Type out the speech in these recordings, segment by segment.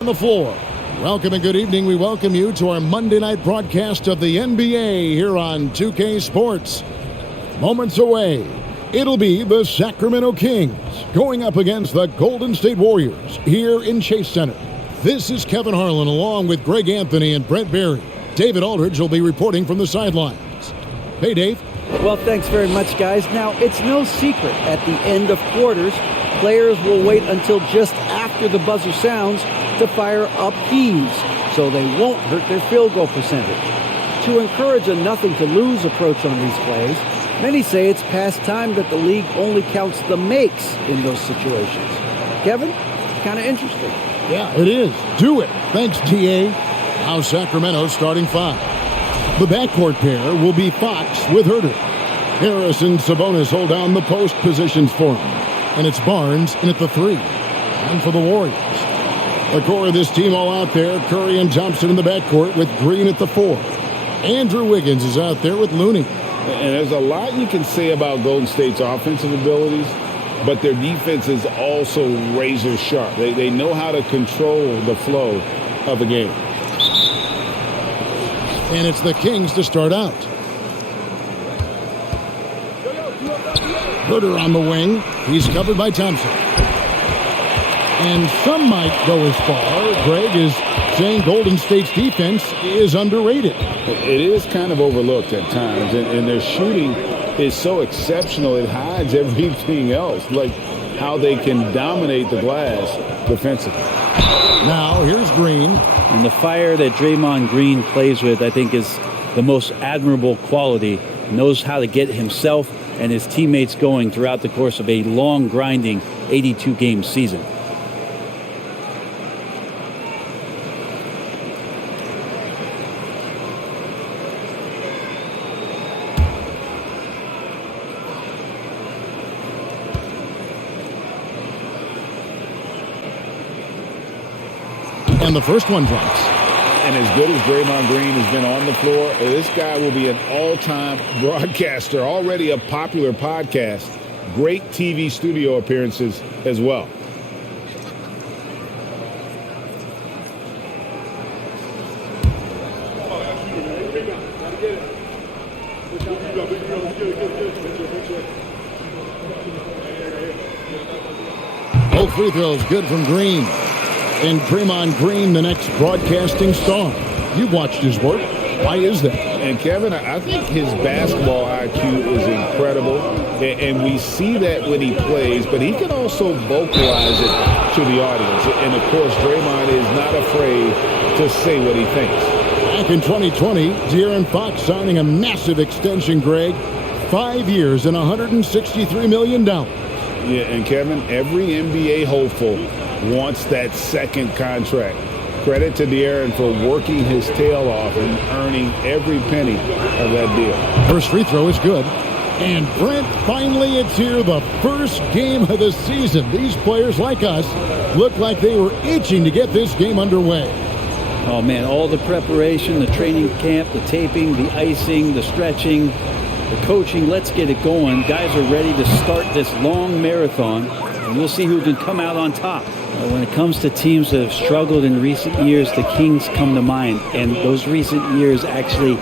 On the floor. Welcome and good evening. We welcome you to our Monday night broadcast of the NBA here on 2K Sports. Moments away, it'll be the Sacramento Kings going up against the Golden State Warriors here in Chase Center. This is Kevin Harlan along with Greg Anthony and Brent Berry. David Aldridge will be reporting from the sidelines. Hey, Dave. Well, thanks very much, guys. Now, it's no secret at the end of quarters, players will wait until just after the buzzer sounds to fire up heaves, so they won't hurt their field goal percentage. To encourage a nothing-to-lose approach on these plays, many say it's past time that the league only counts the makes in those situations. Kevin, it's kind of interesting. Yeah, it is. Do it. Thanks, TA. Now Sacramento starting five. The backcourt pair will be Fox with Herter. Harris and Sabonis hold down the post positions for him. And it's Barnes in at the three. And for the Warriors, the core of this team all out there. Curry and Thompson in the backcourt with Green at the four. Andrew Wiggins is out there with Looney. And there's a lot you can say about Golden State's offensive abilities, but their defense is also razor sharp. They know how to control the flow of the game. And it's the Kings to start out. Herter on the wing. He's covered by Thompson. And some might go as far, Greg, is saying Golden State's defense is underrated. It is kind of overlooked at times, and their shooting is so exceptional it hides everything else, like how they can dominate the glass defensively. Now here's Green. And the fire that Draymond Green plays with, I think, is the most admirable quality. Knows how to get himself and his teammates going throughout the course of a long, grinding 82-game season. And the first one drops. And as good as Draymond Green has been on the floor, this guy will be an all-time broadcaster, already a popular podcast, great TV studio appearances as well. Both free throws good from Green. And Draymond Green, the next broadcasting star. You've watched his work. Why is that? And Kevin, I think his basketball IQ is incredible. And we see that when he plays, but he can also vocalize it to the audience. And of course, Draymond is not afraid to say what he thinks. Back in 2020, De'Aaron Fox signing a massive extension, Greg. 5 years and $163 million. Yeah, and Kevin, every NBA hopeful wants that second contract. Credit to De'Aaron for working his tail off and earning every penny of that deal. First free throw is good. And Brent, finally it's here, the first game of the season. These players, like us, look like they were itching to get this game underway. Oh, man, all the preparation, the training camp, the taping, the icing, the stretching, the coaching, let's get it going. Guys are ready to start this long marathon, and we'll see who can come out on top. When it comes to teams that have struggled in recent years, the Kings come to mind, and those recent years actually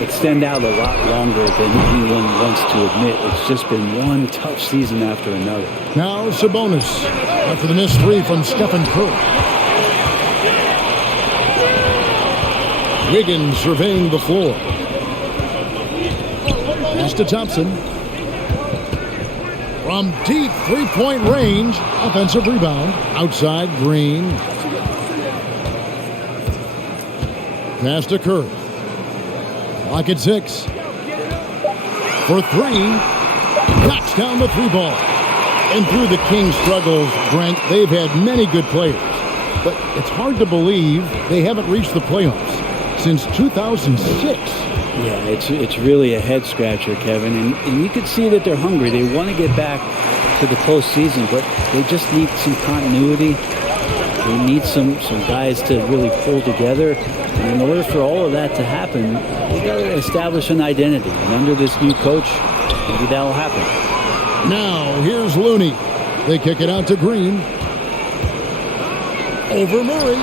extend out a lot longer than anyone wants to admit. It's just been one tough season after another. Now Sabonis after the missed three from Stephen Curry. Wiggins surveying the floor. Pass to Thompson. From deep three-point range, offensive rebound. Outside, Green. Pass to Curry. Clock at 6. For three. Knocks down the three ball. And through the Kings' struggles, Brent, they've had many good players. But it's hard to believe they haven't reached the playoffs since 2006. Yeah, it's really a head-scratcher, Kevin. And you can see that they're hungry. They want to get back to the postseason, but they just need some continuity. They need some guys to really pull together. And in order for all of that to happen, they got to establish an identity. And under this new coach, maybe that'll happen. Now, here's Looney. They kick it out to Green. over Murray.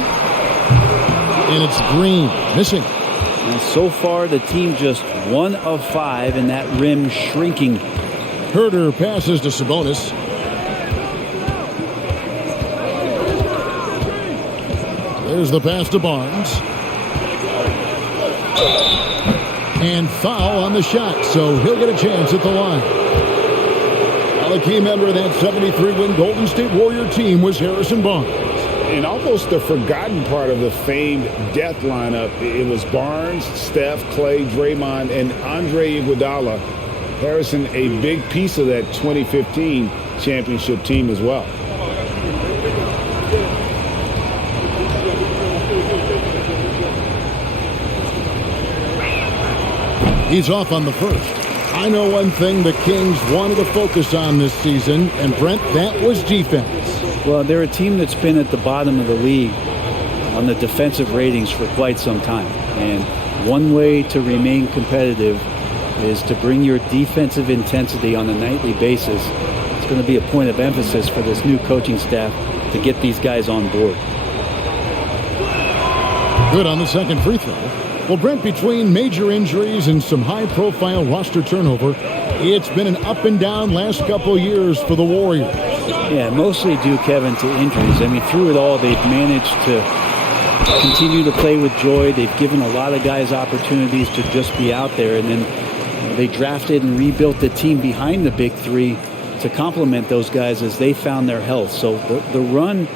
And it's Green, missing. And so far, the team just 1 of 5, and that rim shrinking. Herter passes to Sabonis. There's the pass to Barnes. And foul on the shot, so he'll get a chance at the line. Well, a key member of that 73-win Golden State Warrior team was Harrison Barnes. And almost the forgotten part of the famed death lineup, it was Barnes, Steph, Clay, Draymond, and Andre Iguodala. Harrison, a big piece of that 2015 championship team as well. He's off on the first. I know one thing the Kings wanted to focus on this season, and Brent, that was defense. Well, they're a team that's been at the bottom of the league on the defensive ratings for quite some time. And one way to remain competitive is to bring your defensive intensity on a nightly basis. It's going to be a point of emphasis for this new coaching staff to get these guys on board. Good on the second free throw. Well, Brent, between major injuries and some high-profile roster turnover, it's been an up-and-down last couple of years for the Warriors. Yeah, mostly due, Kevin, to injuries. I mean, through it all, they've managed to continue to play with joy. They've given a lot of guys opportunities to just be out there, and then they drafted and rebuilt the team behind the big three to complement those guys as they found their health. So the run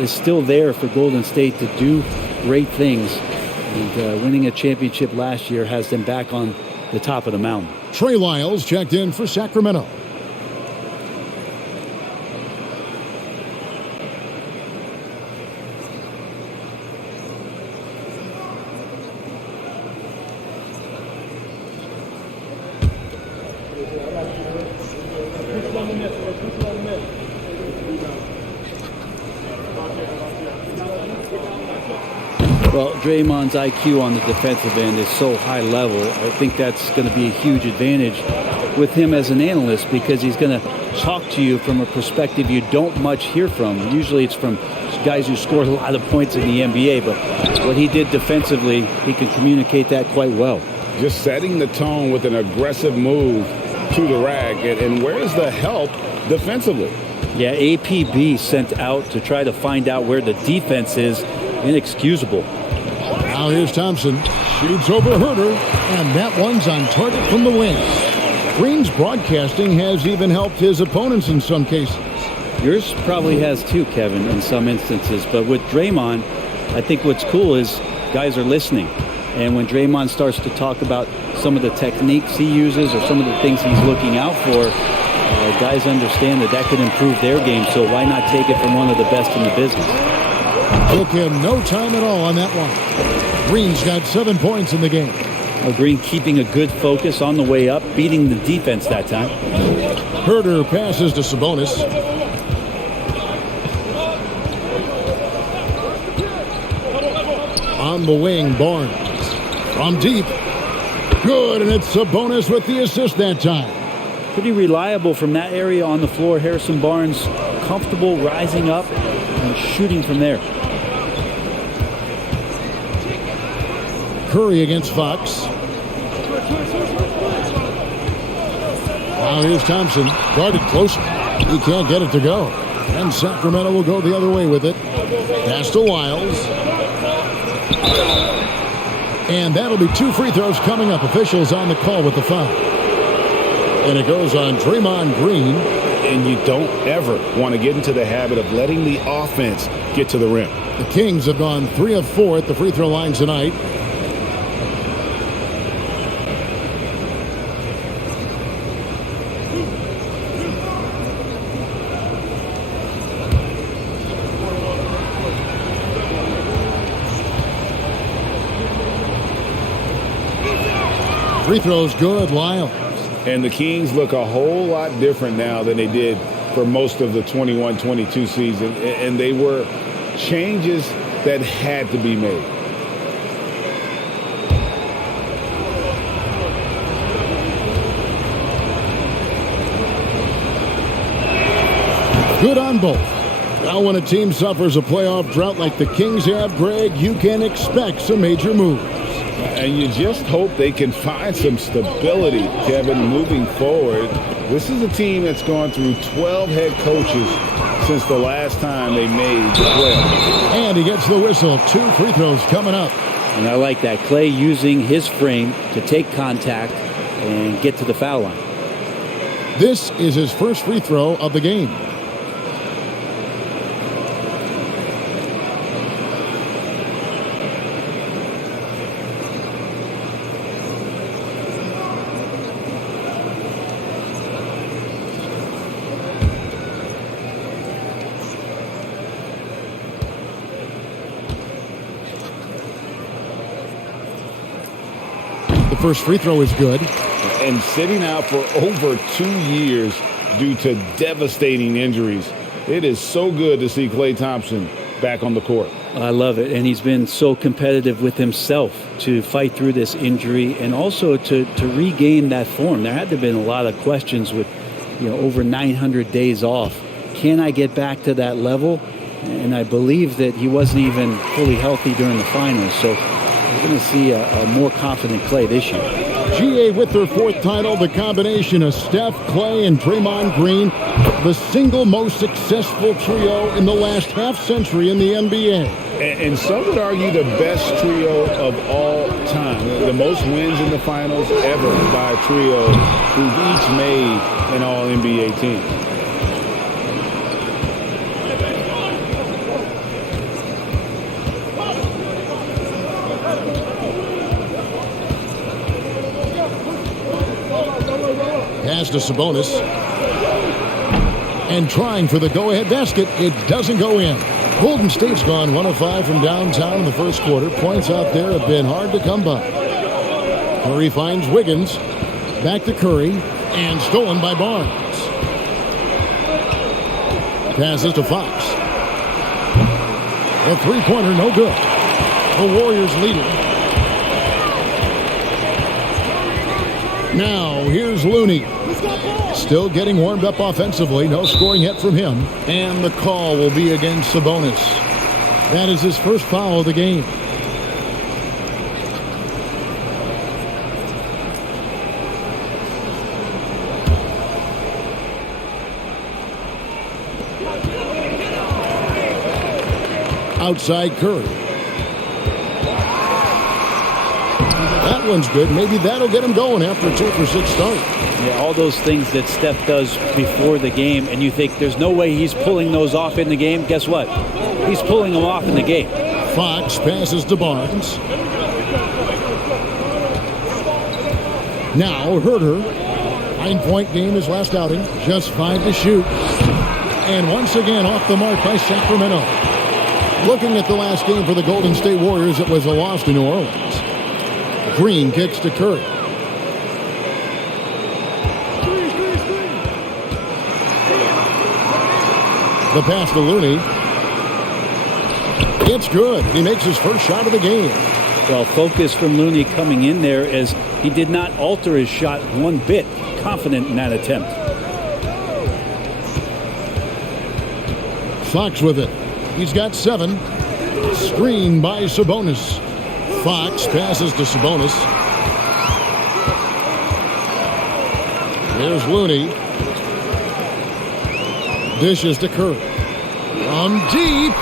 is still there for Golden State to do great things. And winning a championship last year has them back on the top of the mountain. Trey Lyles checked in for Sacramento. Well, Draymond's IQ on the defensive end is so high level. I think that's going to be a huge advantage with him as an analyst because he's going to talk to you from a perspective you don't much hear from. Usually it's from guys who scored a lot of points in the NBA, but what he did defensively, he can communicate that quite well. Just setting the tone with an aggressive move to the rack. And where's the help defensively? Yeah, APB sent out to try to find out where the defense is. Inexcusable. Now here's Thompson. Shoots over Herter, and that one's on target from the wing. Green's broadcasting has even helped his opponents in some cases. Yours probably has too, Kevin, in some instances. But with Draymond, I think what's cool is guys are listening. And when Draymond starts to talk about some of the techniques he uses or some of the things he's looking out for, guys understand that could improve their game. So why not take it from one of the best in the business? Took him no time at all on that one. Green's got 7 points in the game. Green keeping a good focus on the way up, beating the defense that time. Herter passes to Sabonis. On the wing, Barnes. From deep. Good, and it's Sabonis with the assist that time. Pretty reliable from that area on the floor. Harrison Barnes comfortable rising up and shooting from there. Curry against Fox. Now here's Thompson. Guarded close. He can't get it to go. And Sacramento will go the other way with it. Pass to Lyles. And that'll be 2 free throws coming up. Officials on the call with the foul. And it goes on Draymond Green. And you don't ever want to get into the habit of letting the offense get to the rim. The Kings have gone 3 of 4 at the free throw line tonight. Free throws good, Lyles. And the Kings look a whole lot different now than they did for most of the 21-22 season. And they were changes that had to be made. Good on both. Now, when a team suffers a playoff drought like the Kings have, Greg, you can expect some major moves. And you just hope they can find some stability, Kevin, moving forward. This is a team that's gone through 12 head coaches since the last time they made the playoffs. And he gets the whistle. 2 free throws coming up. And I like that. Clay using his frame to take contact and get to the foul line. This is his first free throw of the game. The first free throw is good. And sitting out for over 2 years due to devastating injuries. It is so good to see Klay Thompson back on the court. I love it. And he's been so competitive with himself to fight through this injury and also to regain that form. There had to have been a lot of questions with, over 900 days off. Can I get back to that level? And I believe that he wasn't even fully healthy during the finals. So we're going to see a more confident Klay this year. GA with their 4th title, the combination of Steph, Klay, and Draymond Green, the single most successful trio in the last half-century in the NBA. And some would argue the best trio of all time. The most wins in the finals ever by a trio who've each made an All-NBA team. Pass to Sabonis. And trying for the go-ahead basket. It doesn't go in. Golden State's gone 1 of 5 from downtown in the first quarter. Points out there have been hard to come by. Curry finds Wiggins. Back to Curry. And stolen by Barnes. Passes to Fox. A three-pointer, no good. The Warriors lead it. Now, here's Looney. Still getting warmed up offensively. No scoring yet from him. And the call will be against Sabonis. That is his first foul of the game. Outside Curry. That one's good. Maybe that'll get him going after a 2 for 6 start. Yeah, all those things that Steph does before the game, and you think there's no way he's pulling those off in the game. Guess what? He's pulling them off in the game. Fox passes to Barnes. Now Herter. 9-point game his last outing. Just 5 to shoot. And once again off the mark by Sacramento. Looking at the last game for the Golden State Warriors, it was a loss to New Orleans. Green kicks to Curry. The pass to Looney. It's good. He makes his first shot of the game. Well, focus from Looney coming in there as he did not alter his shot one bit. Confident in that attempt. Fox with it. He's got 7. Screen by Sabonis. Fox passes to Sabonis. There's Looney. Dishes to Curry. From deep.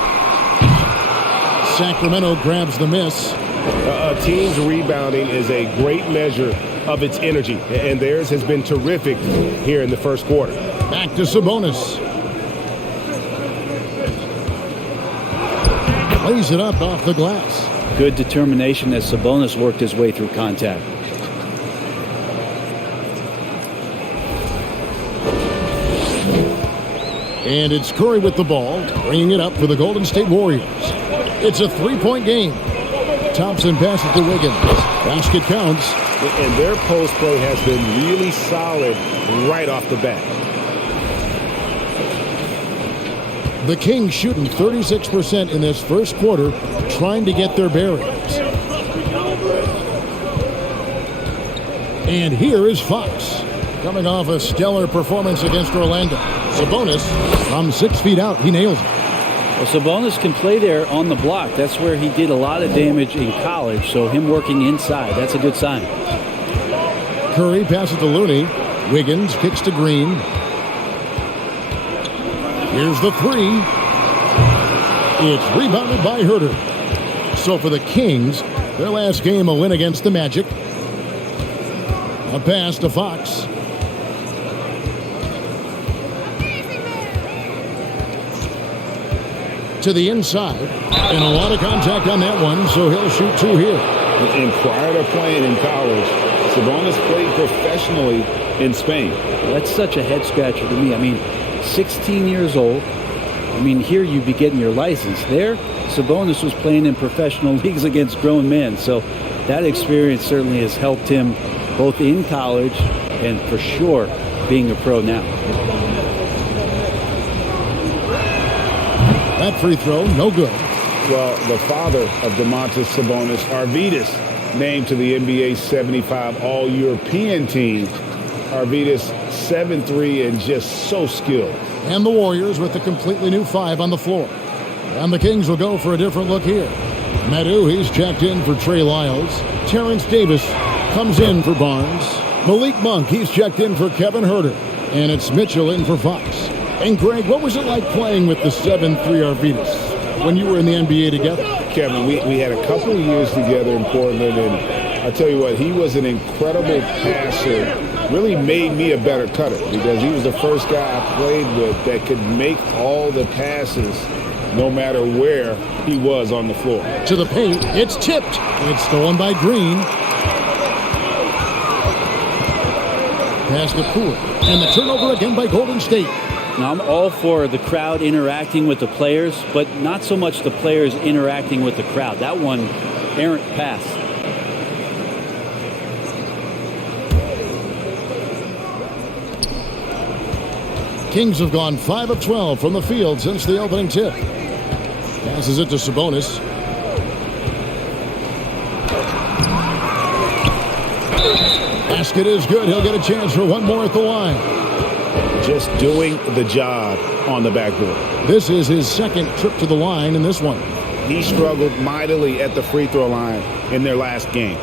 Sacramento grabs the miss. A team's rebounding is a great measure of its energy, and theirs has been terrific here in the first quarter. Back to Sabonis. Lays it up off the glass. Good determination as Sabonis worked his way through contact. And it's Curry with the ball, bringing it up for the Golden State Warriors. It's a 3-point game. Thompson passes to Wiggins. Basket counts. And their post play has been really solid right off the bat. The Kings shooting 36% in this first quarter, trying to get their bearings. And here is Fox, coming off a stellar performance against Orlando. Sabonis from 6 feet out, he nails it. Well, Sabonis can play there on the block. That's where he did a lot of damage in college. So him working inside, that's a good sign. Curry passes to Looney. Wiggins kicks to Green. Here's the three. It's rebounded by Herter. So for the Kings, their last game a win against the Magic. A pass to Fox. To the inside. And a lot of contact on that one, so he'll shoot two here. And prior to playing in college, Sabonis played professionally in Spain. That's such a head scratcher to me. I mean, 16 years old. I mean, here you'd be getting your license. There, Sabonis was playing in professional leagues against grown men. So that experience certainly has helped him both in college and for sure being a pro now. That free throw, no good. Well, the father of Domantas Sabonis, Arvydas, named to the NBA 75 All-European team. Arvydas 7'3" and just so skilled. And the Warriors with a completely new five on the floor. And the Kings will go for a different look here. Medu, he's checked in for Trey Lyles. Terrence Davis comes in for Barnes. Malik Monk, he's checked in for Kevin Herter. And it's Mitchell in for Fox. And Greg, what was it like playing with the 7'3" Arvydas when you were in the NBA together? Kevin, we had a couple of years together in Portland, and I tell you what, he was an incredible passer. Really made me a better cutter because he was the first guy I played with that could make all the passes no matter where he was on the floor. To the paint, it's tipped. It's stolen by Green. Pass to Poole. And the turnover again by Golden State. Now, I'm all for the crowd interacting with the players, but not so much the players interacting with the crowd. That one, errant pass. Kings have gone 5 of 12 from the field since the opening tip. Passes it to Sabonis. Basket is good. He'll get a chance for one more at the line. Just doing the job on the backboard. This is his second trip to the line in this one. He struggled mightily at the free throw line in their last game.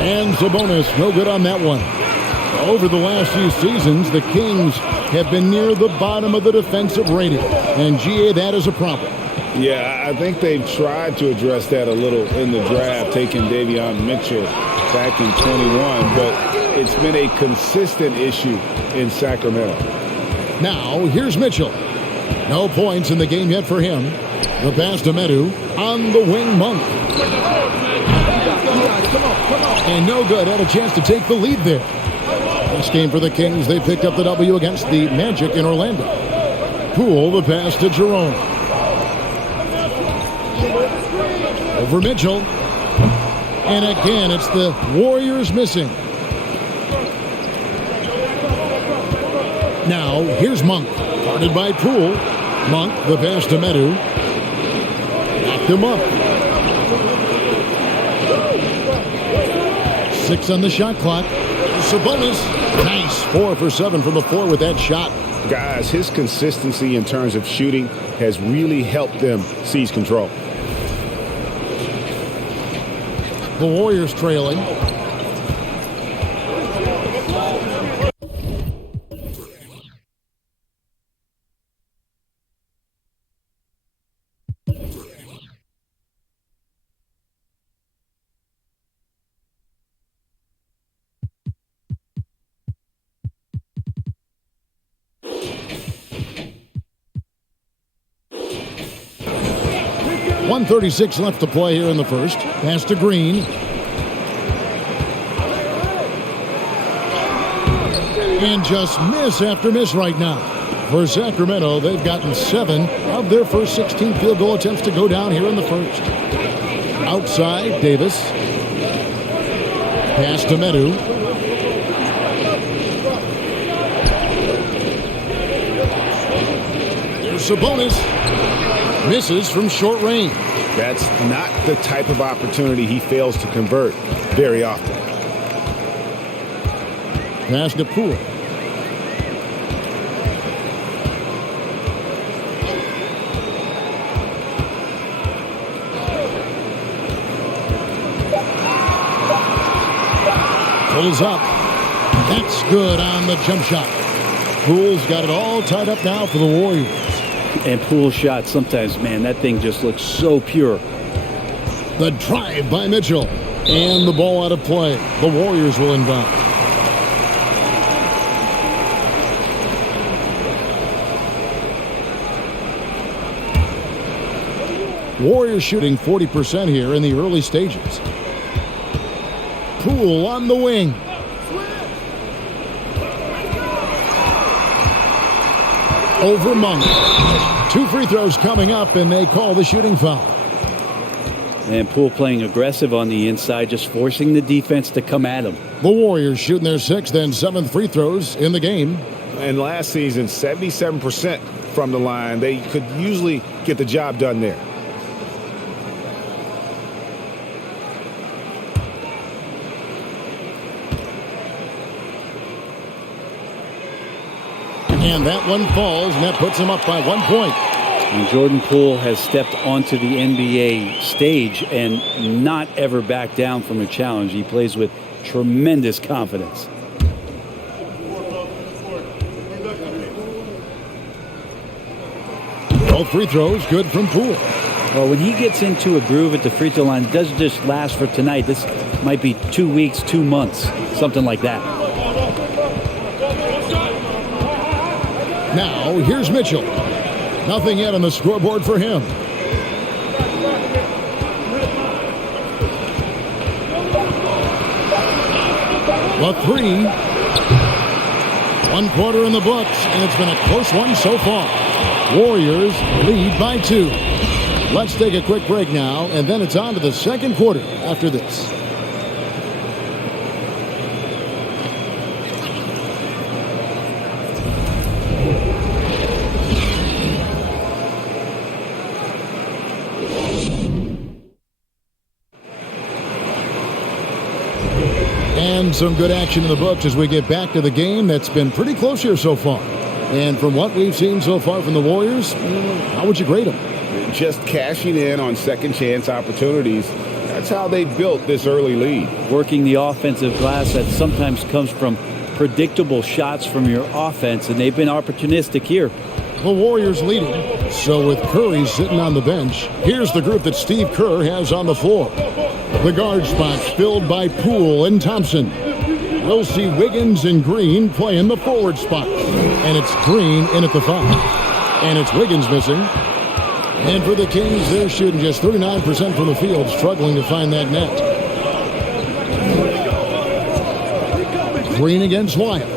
And Sabonis, no good on that one. Over the last few seasons, the Kings have been near the bottom of the defensive rating. And, GA, that is a problem. Yeah, I think they've tried to address that a little in the draft, taking Davion Mitchell back in 21. But it's been a consistent issue in Sacramento. Now, here's Mitchell. No points in the game yet for him. The pass to Medu. On the wing, Monk. And no good. Had a chance to take the lead there. This game for the Kings, they picked up the W against the Magic in Orlando. Poole, the pass to Jerome. Over Mitchell. And again, it's the Warriors missing. Now, here's Monk. Guarded by Poole. Monk, the pass to Medu. Backed him up. 6 on the shot clock. Sabonis. Nice. 4 for 7 from the floor with that shot. Guys, his consistency in terms of shooting has really helped them seize control. The Warriors trailing. .136 left to play here in the first. Pass to Green. And just miss after miss right now. For Sacramento, they've gotten 7 of their first 16 field goal attempts to go down here in the first. Outside, Davis. Pass to Medu. Sabonis misses from short range. That's not the type of opportunity he fails to convert very often. Pass to Poole. Pulls up. That's good on the jump shot. Poole's got it all tied up now for the Warriors. And Poole's shot, sometimes, man, that thing just looks so pure. The drive by Mitchell. And the ball out of play. The Warriors will inbound. Warriors shooting 40% here in the early stages. Poole on the wing. Over Monk. 2 free throws coming up, and they call the shooting foul. And Poole playing aggressive on the inside, just forcing the defense to come at him. The Warriors shooting their 6th and 7th free throws in the game. And last season, 77% from the line. They could usually get the job done there. And that one falls, and that puts him up by 1 point. And Jordan Poole has stepped onto the NBA stage and not ever backed down from a challenge. He plays with tremendous confidence. Both free throws good from Poole. Well, when he gets into a groove at the free throw line, it doesn't just last for tonight. This might be 2 weeks, 2 months, something like that. Now, here's Mitchell. Nothing yet on the scoreboard for him. The 3. 1 quarter in the books, and it's been a close one so far. Warriors lead by 2. Let's take a quick break now, and then it's on to the second quarter after this. And some good action in the books as we get back to the game that's been pretty close here so far. And from what we've seen so far from the Warriors, how would you grade them? Just cashing in on second chance opportunities. That's how they built this early lead. Working the offensive glass that sometimes comes from predictable shots from your offense, and they've been opportunistic here. The Warriors leading. So with Curry sitting on the bench, here's the group that Steve Kerr has on the floor. The guard spots filled by Poole and Thompson. We'll see Wiggins and Green play in the forward spot. And it's Green in at the 5. And it's Wiggins missing. And for the Kings, they're shooting just 39% from the field, struggling to find that net. Green against Wyatt.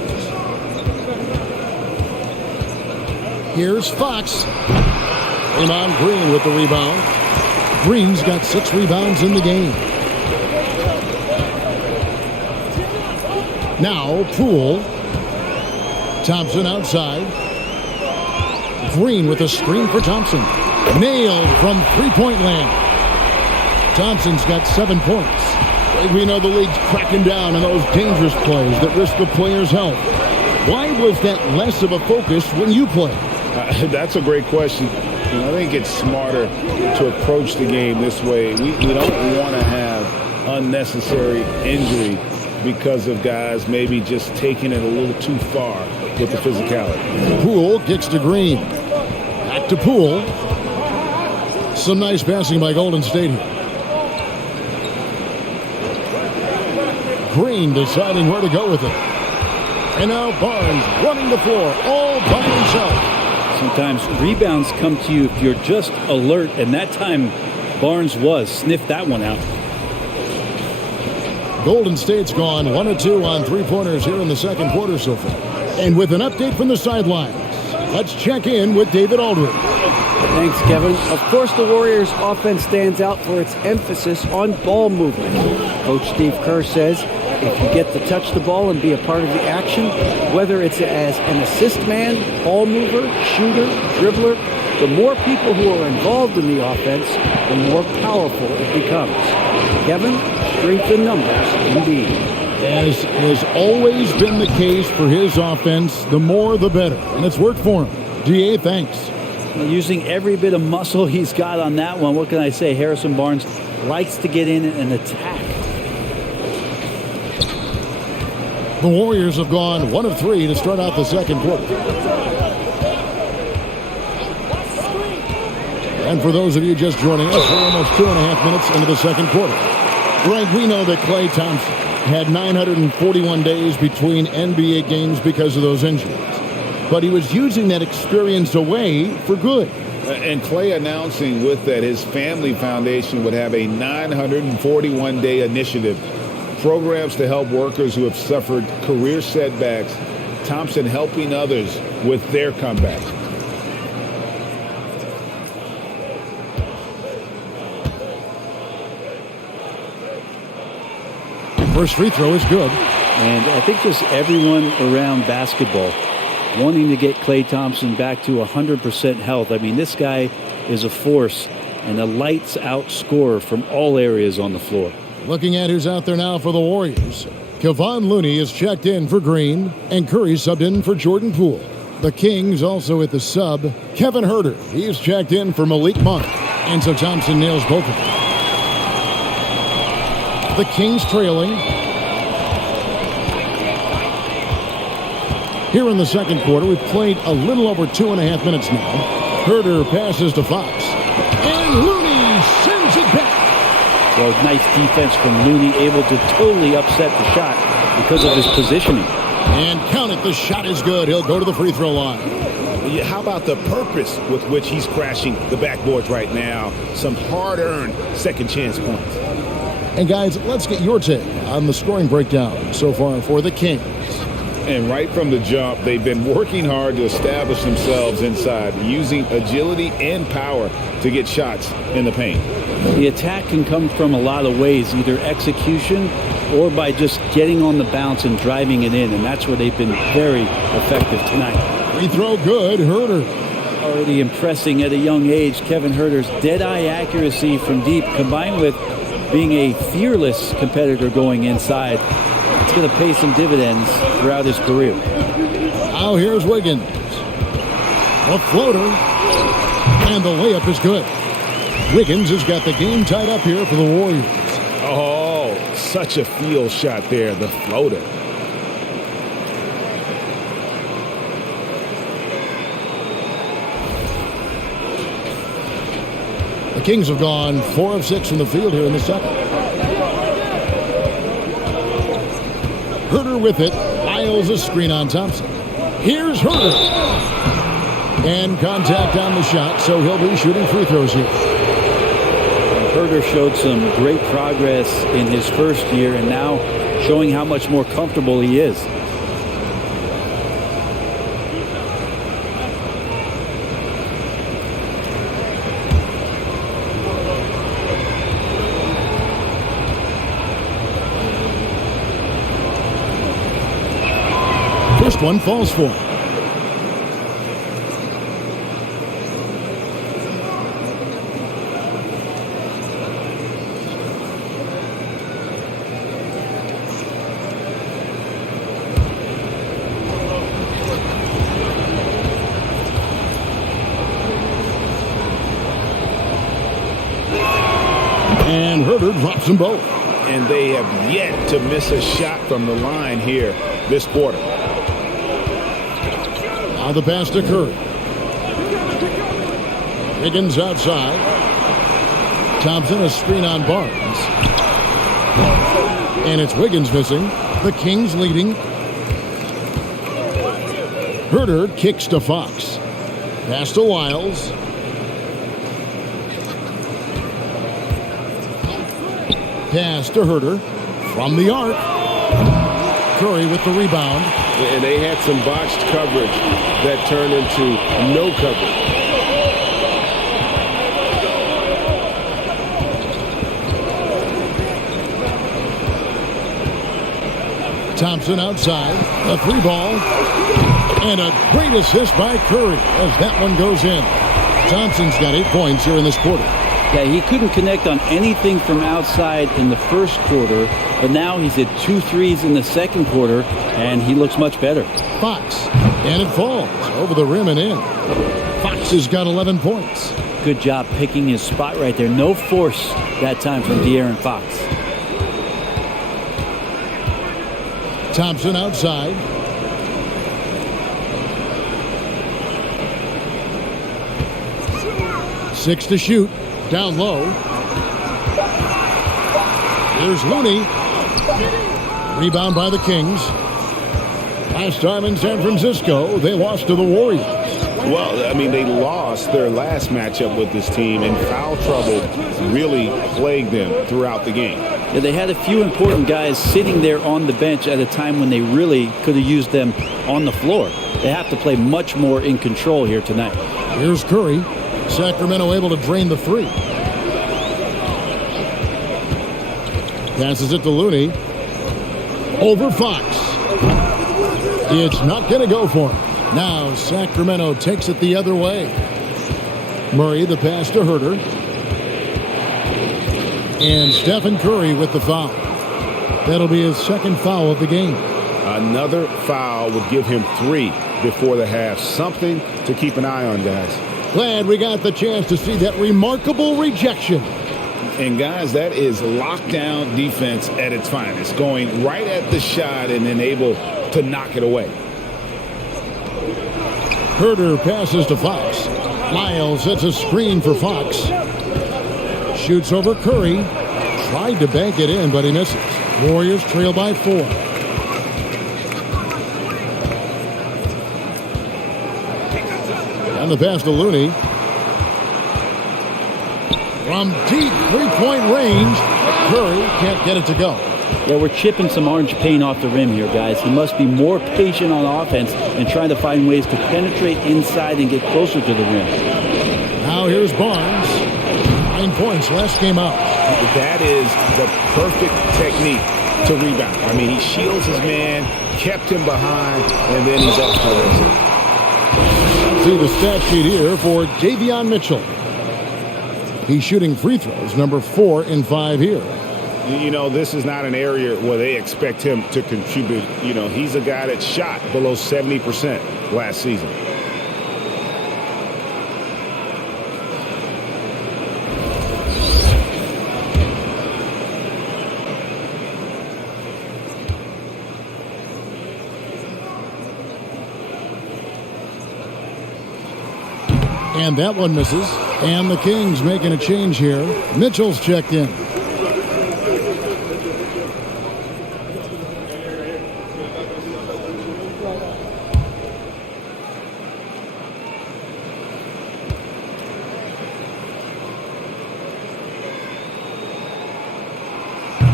Here's Fox. Iman Green with the rebound. Green's got 6 rebounds in the game. Now Poole. Thompson outside. Green with a screen for Thompson. Nailed from three-point land. Thompson's got 7 points. We know the league's cracking down on those dangerous plays that risk the player's health. Why was that less of a focus when you play? That's a great question. I think it's smarter to approach the game this way. We don't want to have unnecessary injury because of guys maybe just taking it a little too far with the physicality. Poole kicks to Green. Back to Poole. Some nice passing by Golden State here. Green deciding where to go with it. And now Barnes running the floor all by himself. Sometimes rebounds come to you if you're just alert, and that time Barnes was. Sniffed that one out. Golden State's gone 1 of 2 on three-pointers here in the second quarter so far. And with an update from the sidelines, let's check in with David Aldridge. Thanks, Kevin. Of course, the Warriors' offense stands out for its emphasis on ball movement. Coach Steve Kerr says if you get to touch the ball and be a part of the action, whether it's as an assist man, ball mover, shooter, dribbler, The more people who are involved in the offense, the more powerful it becomes. Kevin, strength in numbers, indeed. As has always been the case for his offense, the more the better. And it's worked for him. DA, thanks. Using every bit of muscle he's got on that one. What can I say? Harrison Barnes likes to get in and attack. The Warriors have gone 1 of 3 to start out the second quarter. And for those of you just joining us, we're almost 2.5 minutes into the second quarter. Greg, we know that Klay Thompson had 941 days between NBA games because of those injuries. But he was using that experience away for good. And Klay announcing with that his family foundation would have a 941-day initiative. Programs to help workers who have suffered career setbacks. Thompson helping others with their comeback. First free throw is good. And I think just everyone around basketball wanting to get Klay Thompson back to 100% health. I mean, this guy is a force and a lights-out scorer from all areas on the floor. Looking at who's out there now for the Warriors. Kevon Looney is checked in for Green, and Curry subbed in for Jordan Poole. The Kings also at the sub. Kevin Huerter, he is checked in for Malik Monk. And so Thompson nails both of them. The Kings trailing. Here in the second quarter, we've played a little over 2.5 minutes now. Huerter passes to Fox. And Looney sends it back. Well, nice defense from Looney, able to totally upset the shot because of his positioning. And count it, the shot is good. He'll go to the free throw line. How about the purpose with which he's crashing the backboards right now? Some hard-earned second chance points. And guys, let's get your take on the scoring breakdown so far for the Kings. And right from the jump, they've been working hard to establish themselves inside, using agility and power to get shots in the paint. The attack can come from a lot of ways, either execution or by just getting on the bounce and driving it in, and that's where they've been very effective tonight. Free throw good, Huerter. Already impressing at a young age, Kevin Huerter's dead-eye accuracy from deep, combined with being a fearless competitor going inside. It's going to pay some dividends throughout his career. Now here's Wiggins. A floater. And the layup is good. Wiggins has got the game tied up here for the Warriors. Oh, such a field shot there, the floater. The Kings have gone 4 of 6 from the field here in the second. Huerter with it. Files a screen on Thompson. Here's Huerter. And contact on the shot, so he'll be shooting free throws here. Huerter showed some great progress in his first year and now showing how much more comfortable he is. First one falls for him. And Huerter drops them both. And they have yet to miss a shot from the line here this quarter. Now the pass to Curry. Wiggins outside. Thompson a screen on Barnes. And it's Wiggins missing. The Kings leading. Huerter kicks to Fox. Pass to Wiles. Pass to Huerter from the arc. Curry with the rebound. And they had some botched coverage that turned into no coverage. Thompson outside. A 3 ball. And a great assist by Curry as that one goes in. Thompson's got 8 points here in this quarter. Yeah, he couldn't connect on anything from outside in the first quarter, but now he's hit 2 threes in the second quarter, and he looks much better. Fox, and it falls over the rim and in. Fox has got 11 points. Good job picking his spot right there. No force that time from De'Aaron Fox. Thompson outside. Six to shoot. Down low. Here's Looney. Rebound by the Kings. Last time in San Francisco, they lost to the Warriors. Well, I mean, they lost their last matchup with this team, and foul trouble really plagued them throughout the game. Yeah, they had a few important guys sitting there on the bench at a time when they really could have used them on the floor. They have to play much more in control here tonight. Here's Curry. Sacramento able to drain the three. Passes it to Looney. Over Fox. It's not going to go for him. Now Sacramento takes it the other way. Murray the pass to Herter. And Stephen Curry with the foul. That'll be his second foul of the game. Another foul would give him 3 before the half. Something to keep an eye on, guys. Glad we got the chance to see that remarkable rejection. And, guys, that is lockdown defense at its finest. Going right at the shot and then able to knock it away. Herter passes to Fox. Lyles sets a screen for Fox. Shoots over Curry. Tried to bank it in, but he misses. Warriors trail by 4. And the pass to Looney. From deep three-point range, Curry can't get it to go. Yeah, we're chipping some orange paint off the rim here, guys. He must be more patient on offense and trying to find ways to penetrate inside and get closer to the rim. Now here's Barnes. 9 points last game out. That is the perfect technique to rebound. I mean, he shields his man, kept him behind, and then he's off to the races. See the stat sheet here for Davion Mitchell. He's shooting free throws, number 4 in 5 here. You know, this is not an area where they expect him to contribute. You know, he's a guy that shot below 70% last season. And that one misses. And the Kings making a change here. Mitchell's checked in.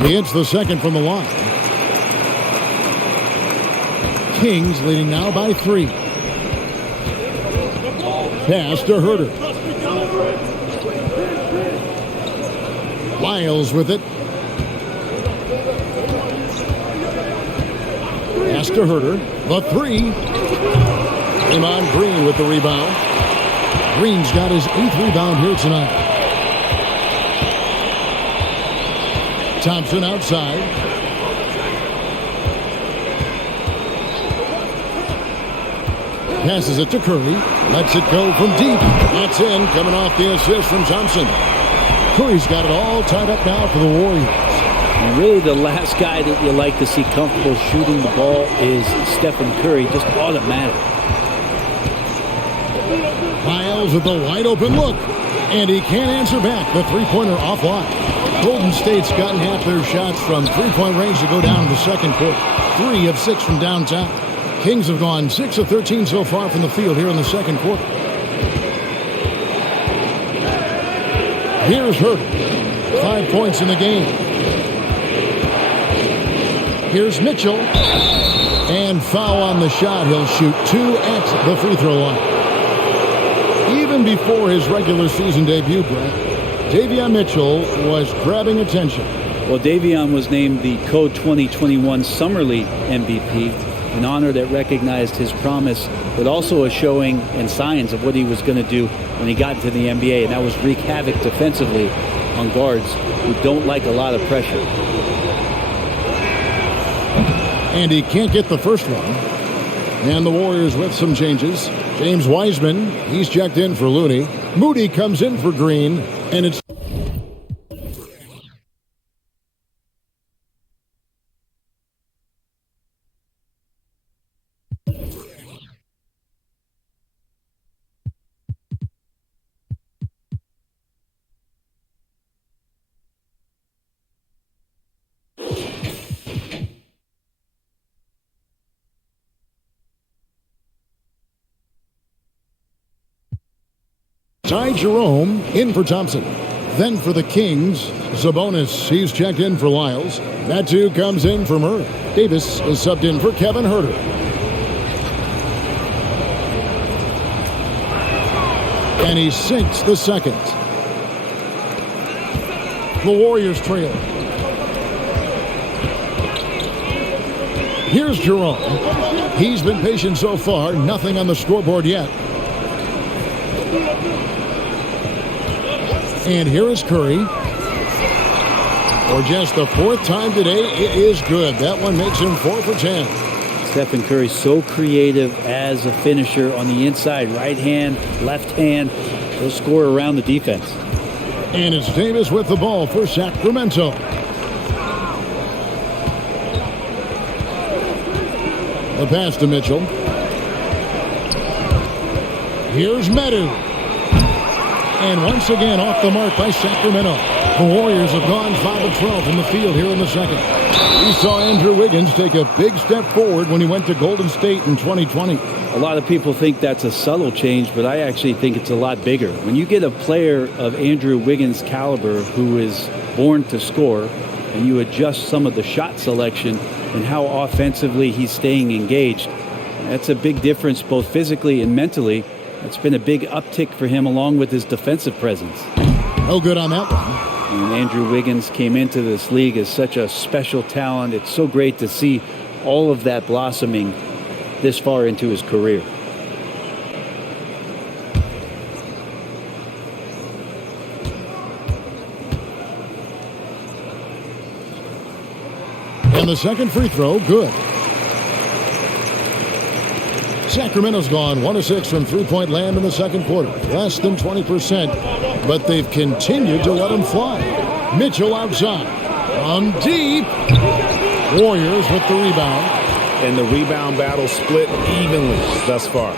He hits the second from the line. Kings leading now by 3. Pass to Herter. Lyles with it. Pass to Herter. The 3. Draymond Green with the rebound. Green's got his 8th rebound here tonight. Thompson outside. Passes it to Curry. Lets it go from deep. That's in. Coming off the assist from Thompson. Curry's got it all tied up now for the Warriors. And really the last guy that you like to see comfortable shooting the ball is Stephen Curry. Just automatic. Lyles with the wide open look. And he can't answer back. The three-pointer offline. Golden State's gotten half their shots from three-point range to go down in the second quarter. 3 of 6 from downtown. Kings have gone 6 of 13 so far from the field here in the second quarter. Here's Herter. 5 points in the game. Here's Mitchell. And foul on the shot. He'll shoot 2 at the free throw line. Even before his regular season debut, Brett, Davion Mitchell was grabbing attention. Well, Davion was named the Co 2021 Summer League MVP. an honor that recognized his promise, but also a showing and signs of what he was going to do when he got into the NBA, and that was wreak havoc defensively on guards who don't like a lot of pressure. And he can't get the first one. And the Warriors with some changes. James Wiseman, he's checked in for Looney. Moody comes in for Green, and it's Ty Jerome in for Thompson. Then for the Kings, Sabonis, he's checked in for Lyles. That too comes in for Murray. Davis is subbed in for Kevin Huerter. And he sinks the second. The Warriors trail. Here's Jerome. He's been patient so far. Nothing on the scoreboard yet. And here is Curry. For just the fourth time today, it is good. That one makes him 4 for 10. Stephen Curry so creative as a finisher on the inside. Right hand, left hand. He'll score around the defense. And it's Davis with the ball for Sacramento. The pass to Mitchell. Here's Medu. And once again off the mark by Sacramento. The Warriors have gone 5 of 12 in the field here in the second. We saw Andrew Wiggins take a big step forward when he went to Golden State in 2020. A lot of people think that's a subtle change, but I actually think it's a lot bigger. When you get a player of Andrew Wiggins' caliber who is born to score, and you adjust some of the shot selection and how offensively he's staying engaged, that's a big difference both physically and mentally. It's been a big uptick for him along with his defensive presence. No good on that one. And Andrew Wiggins came into this league as such a special talent. It's so great to see all of that blossoming this far into his career. And the second free throw, good. Sacramento's gone 1 of 6 from three-point land in the second quarter. Less than 20%, but they've continued to let him fly. Mitchell outside. On deep. Warriors with the rebound. And the rebound battle split evenly thus far.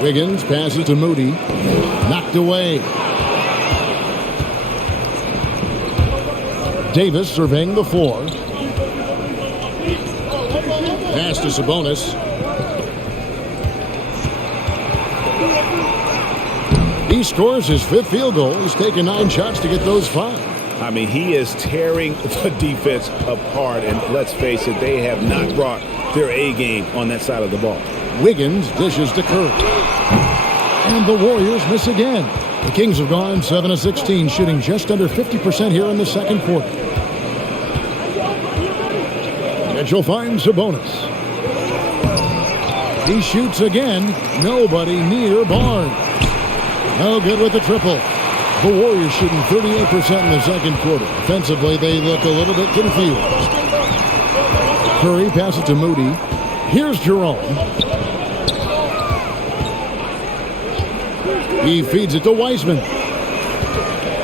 Wiggins passes to Moody. Knocked away. Davis surveying the floor. Pass to Sabonis. He scores his 5th field goal. He's taken 9 shots to get those 5. I mean, he is tearing the defense apart. And let's face it, they have not brought their A game on that side of the ball. Wiggins dishes to Curry. And the Warriors miss again. The Kings have gone 7 of 16, shooting just under 50% here in the second quarter. Mitchell finds Sabonis. He shoots again. Nobody near Barnes. No good with the triple. The Warriors shooting 38% in the second quarter. Offensively, they look a little bit confused. Curry passes to Moody. Here's Jerome. He feeds it to Wiseman.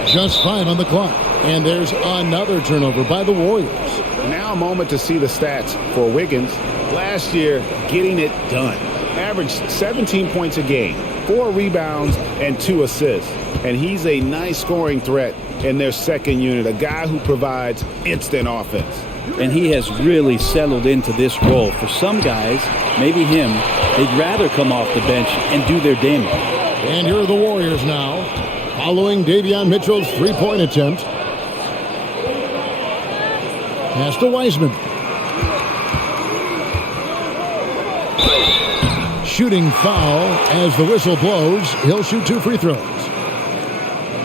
Just 5 on the clock. And there's another turnover by the Warriors. Now a moment to see the stats for Wiggins. Last year, getting it done. Averaged 17 points a game, 4 rebounds, and 2 assists. And he's a nice scoring threat in their second unit, a guy who provides instant offense. And he has really settled into this role. For some guys, maybe him, they'd rather come off the bench and do their damage. And here are the Warriors now, following Davion Mitchell's three-point attempt. Pass to Wiseman. Shooting foul as the whistle blows. He'll shoot 2 free throws.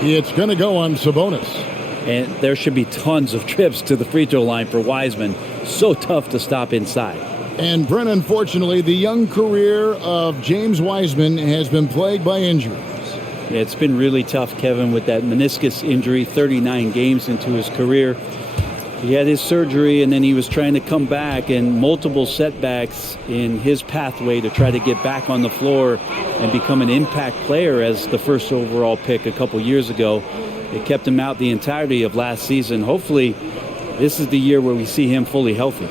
It's going to go on Sabonis. And there should be tons of trips to the free throw line for Wiseman. so tough to stop inside. And Brent, unfortunately, the young career of James Wiseman has been plagued by injuries. Yeah, it's been really tough, Kevin, with that meniscus injury, 39 games into his career. He had his surgery, and then he was trying to come back, and multiple setbacks in his pathway to try to get back on the floor and become an impact player as the first overall pick a couple years ago. It kept him out the entirety of last season. Hopefully, this is the year where we see him fully healthy.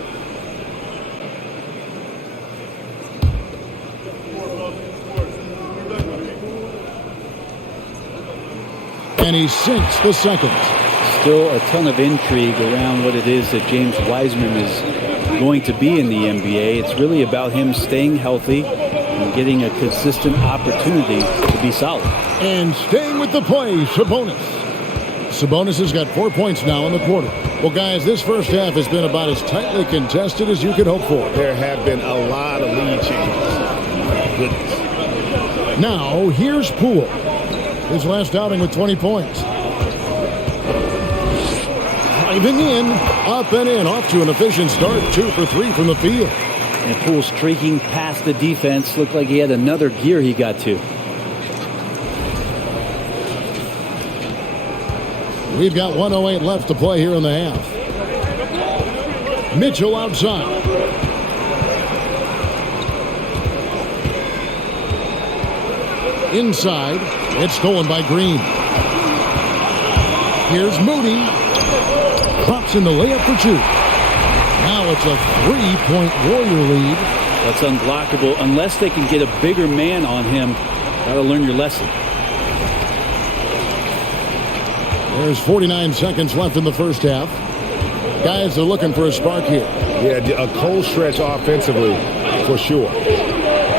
And he sinks the second. Still a ton of intrigue around what it is that James Wiseman is going to be in the NBA. It's really about him staying healthy and getting a consistent opportunity to be solid. And staying with the play, Sabonis. Sabonis has got 4 points now in the quarter. Well, guys, this first half has been about as tightly contested as you could hope for. There have been a lot of lead changes. My goodness. Now, here's Poole. His last outing with 20 points. Driving in, up and in, off to an efficient start, 2 for 3 from the field. And Poole streaking past the defense. Looked like he had another gear he got to. We've got 1:08 left to play here in the half. Mitchell outside. Inside, it's stolen by Green. Here's Moody. Drops in the layup for 2. Now it's a 3-point Warrior lead. That's unblockable unless they can get a bigger man on him. Gotta learn your lesson. There's 49 seconds left in the first half. Guys are looking for a spark here. Yeah, a cold stretch offensively, for sure.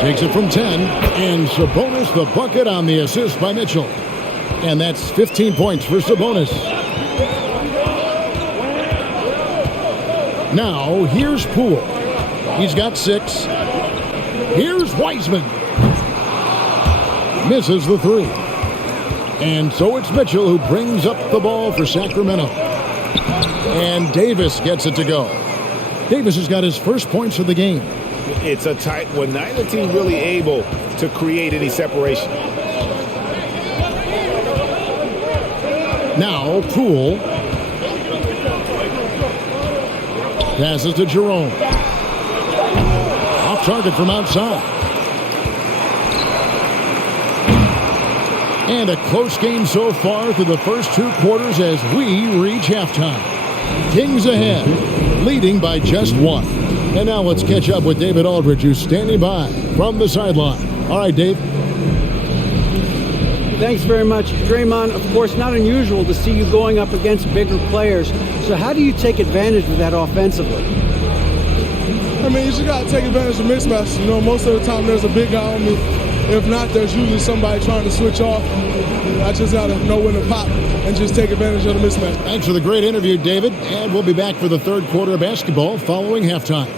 Takes it from 10, and Sabonis the bucket on the assist by Mitchell. And that's 15 points for Sabonis. Now, here's Poole. He's got 6. Here's Wiseman. Misses the 3. And so it's Mitchell who brings up the ball for Sacramento. And Davis gets it to go. Davis has got his first points of the game. It's a tight one. Neither team really able to create any separation. Now, Poole. Passes to Jerome. Off target from outside. And a close game so far through the first 2 quarters as we reach halftime. Kings ahead, leading by just 1. And now let's catch up with David Aldridge, who's standing by from the sideline. All right, Dave. Thanks very much, Draymond. Of course, not unusual to see you going up against bigger players. So how do you take advantage of that offensively? I mean, you just got to take advantage of mismatches. You know, most of the time there's a big guy on me. If not, there's usually somebody trying to switch off. I just got to know when to pop and just take advantage of the mismatch. Thanks for the great interview, David. And we'll be back for the third quarter of basketball following halftime.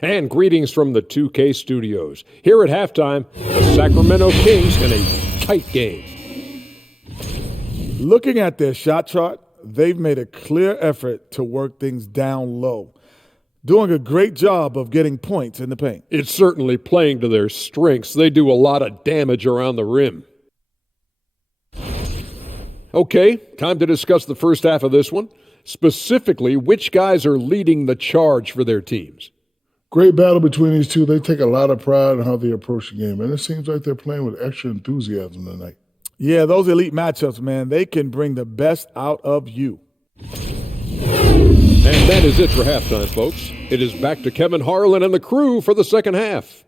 And greetings from the 2K studios. Here at halftime, the Sacramento Kings in a tight game. Looking at their shot chart, they've made a clear effort to work things down low, doing a great job of getting points in the paint. It's certainly playing to their strengths. They do a lot of damage around the rim. Okay, time to discuss the first half of this one. Specifically, which guys are leading the charge for their teams? Great battle between these two. They take a lot of pride in how they approach the game, and it seems like they're playing with extra enthusiasm tonight. Yeah, those elite matchups, man, they can bring the best out of you. And that is it for halftime, folks. It is back to Kevin Harlan and the crew for the second half.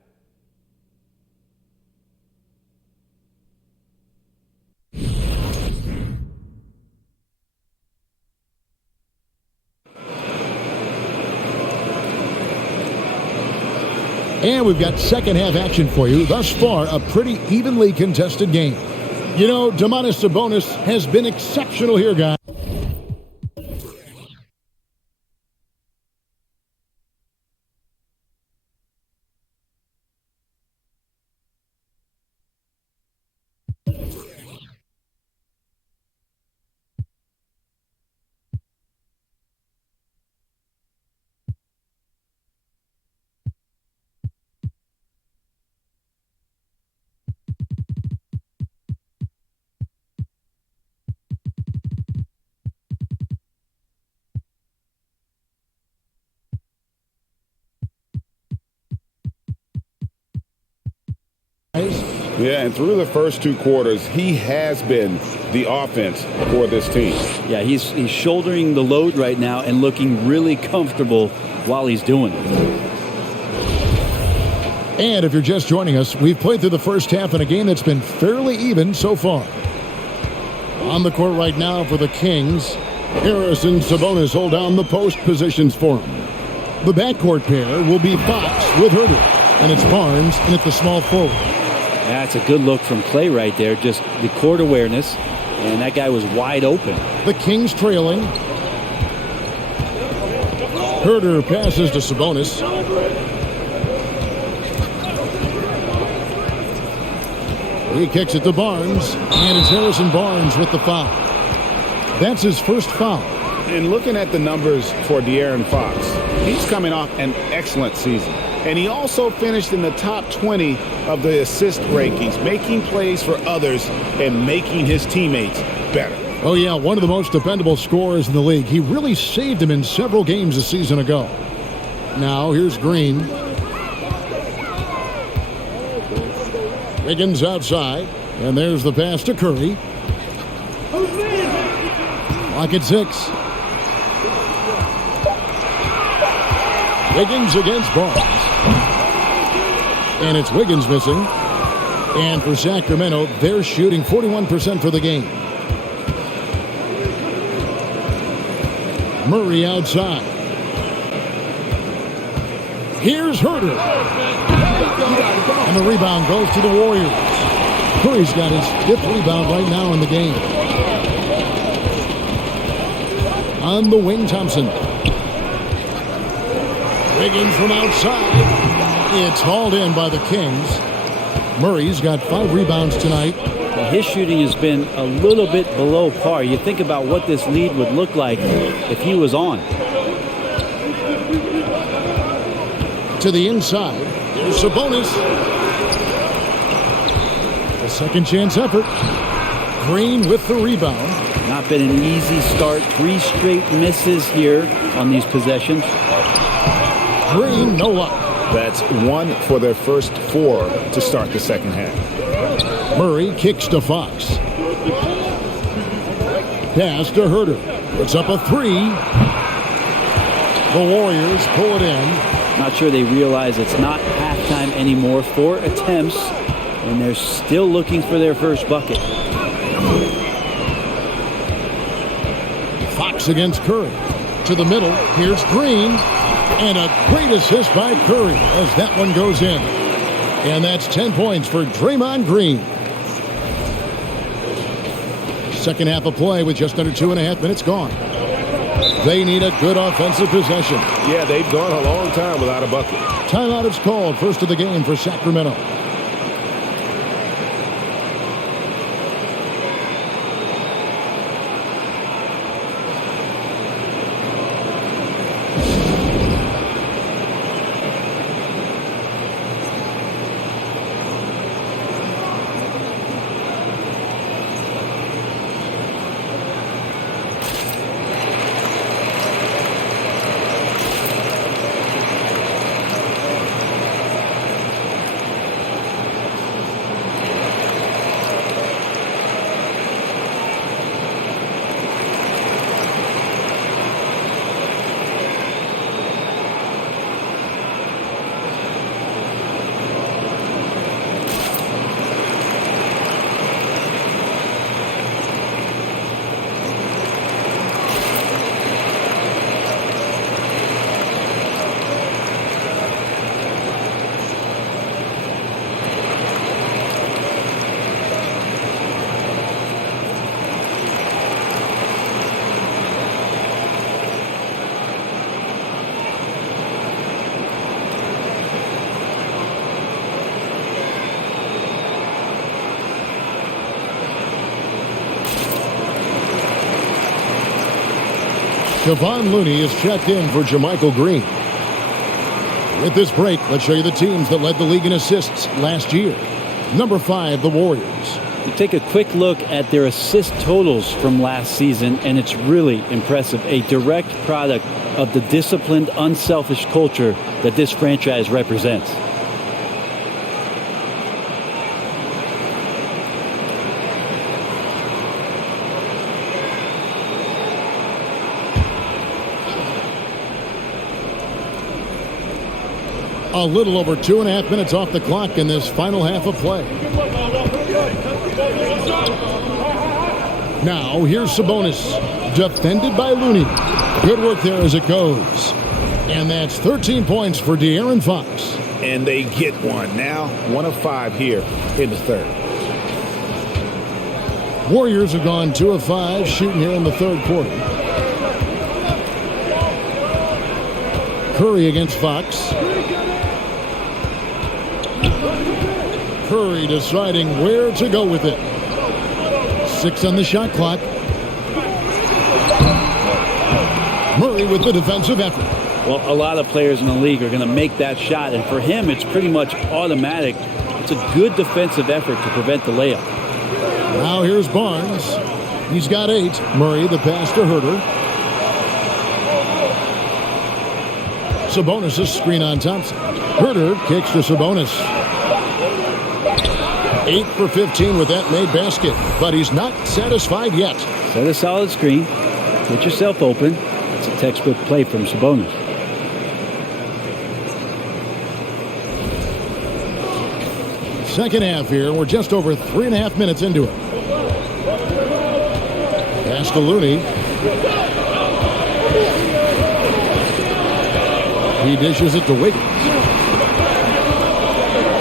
And we've got second half action for you. Thus far, a pretty evenly contested game. You know, Domantas Sabonis has been exceptional here, guys. Yeah, and through the first 2 quarters, he has been the offense for this team. Yeah, he's shouldering the load right now and looking really comfortable while he's doing it. And if you're just joining us, we've played through the first half in a game that's been fairly even so far. On the court right now for the Kings, Harris and Sabonis hold down the post positions for him. The backcourt pair will be Fox with Herter, and it's Barnes in at the small forward. That's a good look from Clay right there, just the court awareness, and that guy was wide open. The Kings trailing. Herter passes to Sabonis. He kicks it to Barnes, and it's Harrison Barnes with the foul. That's his first foul. And looking at the numbers for De'Aaron Fox, he's coming off an excellent season. And he also finished in the top 20 of the assist rankings, making plays for others and making his teammates better. Oh, yeah, one of the most dependable scorers in the league. He really saved him in several games a season ago. Now, here's Green. Wiggins outside, and there's the pass to Curry. Clock at 6. Wiggins against Barnes. And it's Wiggins missing. And for Sacramento, they're shooting 41% for the game. Murray outside. Here's Herter. And the rebound goes to the Warriors. Curry's got his 5th rebound right now in the game. On the wing, Thompson. Wiggins from outside. It's hauled in by the Kings. Murray's got 5 rebounds tonight. His shooting has been a little bit below par. You think about what this lead would look like if he was on. To the inside. Here's Sabonis. A second chance effort. Green with the rebound. Not been an easy start. 3 straight misses here on these possessions. Green, no luck. That's 1 for their first 4 to start the second half. Murray kicks to Fox. Pass to Herter. Puts up a 3. The Warriors pull it in. Not sure they realize it's not halftime anymore. 4 attempts, and they're still looking for their first bucket. Fox against Curry. To the middle. Here's Green. And a great assist by Curry as that one goes in. And that's 10 points for Draymond Green. Second half of play with just under 2.5 minutes gone. They need a good offensive possession. Yeah, they've gone a long time without a bucket. Timeout is called. First of the game for Sacramento. Kevon Looney is checked in for Jermichael Green. With this break, let's show you the teams that led the league in assists last year. Number 5, the Warriors. You take a quick look at their assist totals from last season, and it's really impressive. A direct product of the disciplined, unselfish culture that this franchise represents. A little over 2.5 minutes off the clock in this final half of play. Now, here's Sabonis, defended by Looney. Good work there as it goes. And that's 13 points for De'Aaron Fox. And they get one. Now, 1 of 5 here in the third. Warriors have gone 2 of 5 shooting here in the third quarter. Curry against Fox. Curry deciding where to go with it. 6 on the shot clock. Murray with the defensive effort. Well, a lot of players in the league are going to make that shot, and for him, it's pretty much automatic. It's a good defensive effort to prevent the layup. Now here's Barnes. He's got 8. Murray, the pass to Herter. Sabonis' screen on Thompson. Herter kicks to Sabonis. 8 for 15 with that made basket, but he's not satisfied yet. Set a solid screen. Get yourself open. It's a textbook play from Sabonis. Second half here. We're just over 3.5 minutes into it. Pass to Looney. He dishes it to Wiggins.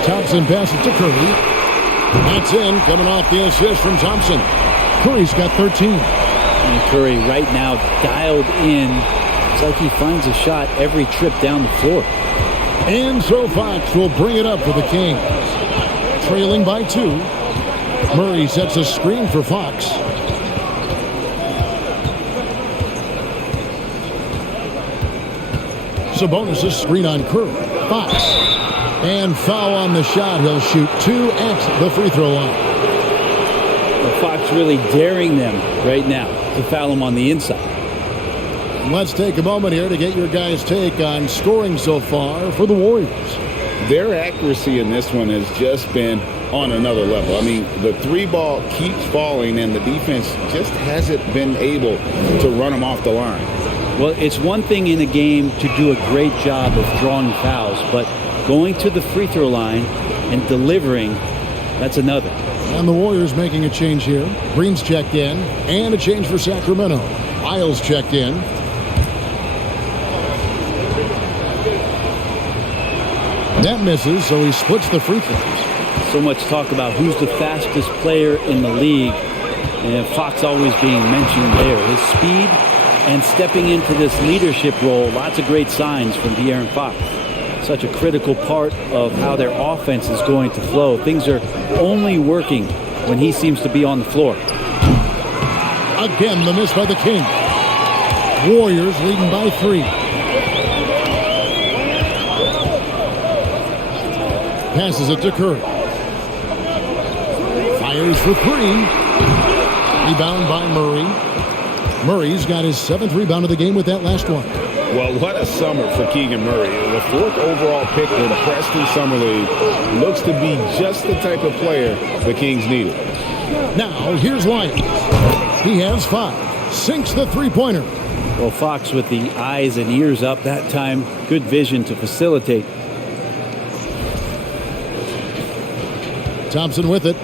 Thompson passes to Curry. That's in, coming off the assist from Thompson. Curry's got 13. And Curry right now dialed in. It's like he finds a shot every trip down the floor. And so Fox will bring it up for the Kings. Trailing by 2. Murray sets a screen for Fox. Sabonis' screen on Curry. Fox. And foul on the shot. He'll shoot 2 at the free throw line. Well, Fox really daring them right now to foul him on the inside. Let's take a moment here to get your guys' take on scoring so far for the Warriors. Their accuracy in this one has just been on another level. I mean, the 3 ball keeps falling, and the defense just hasn't been able to run them off the line. Well, it's one thing in a game to do a great job of drawing fouls, but going to the free throw line and delivering, that's another. And the Warriors making a change here. Green's checked in, and a change for Sacramento. Isles checked in. That misses, so he splits the free throws. So much talk about who's the fastest player in the league, and Fox always being mentioned there. His speed and stepping into this leadership role, lots of great signs from De'Aaron Fox. Such a critical part of how their offense is going to flow. Things are only working when he seems to be on the floor. Again, the miss by the Kings. Warriors leading by 3. Passes it to Curry. Fires for 3. Rebound by Murray. Murray's got his 7th rebound of the game with that last one. Well, what a summer for Keegan Murray. The 4th overall pick in the Preston Summer League looks to be just the type of player the Kings needed. Now, here's Lyons. He has 5. Sinks the three-pointer. Well, Fox with the eyes and ears up that time. Good vision to facilitate. Thompson with it.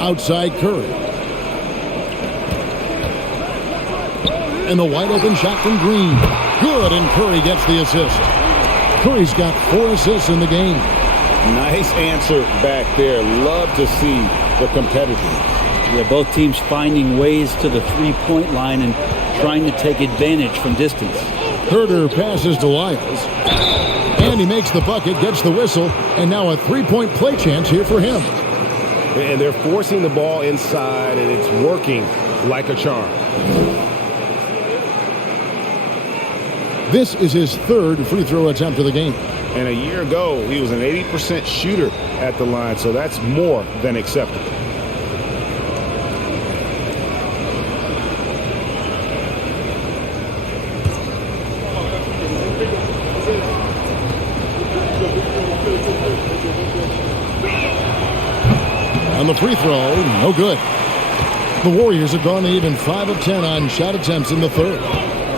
Outside Curry. And the wide open shot from Green. Good, and Curry gets the assist. Curry's got 4 assists in the game. Nice answer back there. Love to see the competitors. Yeah, both teams finding ways to the three-point line and trying to take advantage from distance. Herter passes to Lyles. And he makes the bucket, gets the whistle, and now a three-point play chance here for him. And they're forcing the ball inside, and it's working like a charm. This is his 3rd free throw attempt of the game. And a year ago, he was an 80% shooter at the line, so that's more than acceptable. On the free throw, no good. The Warriors have gone even 5 of 10 on shot attempts in the third.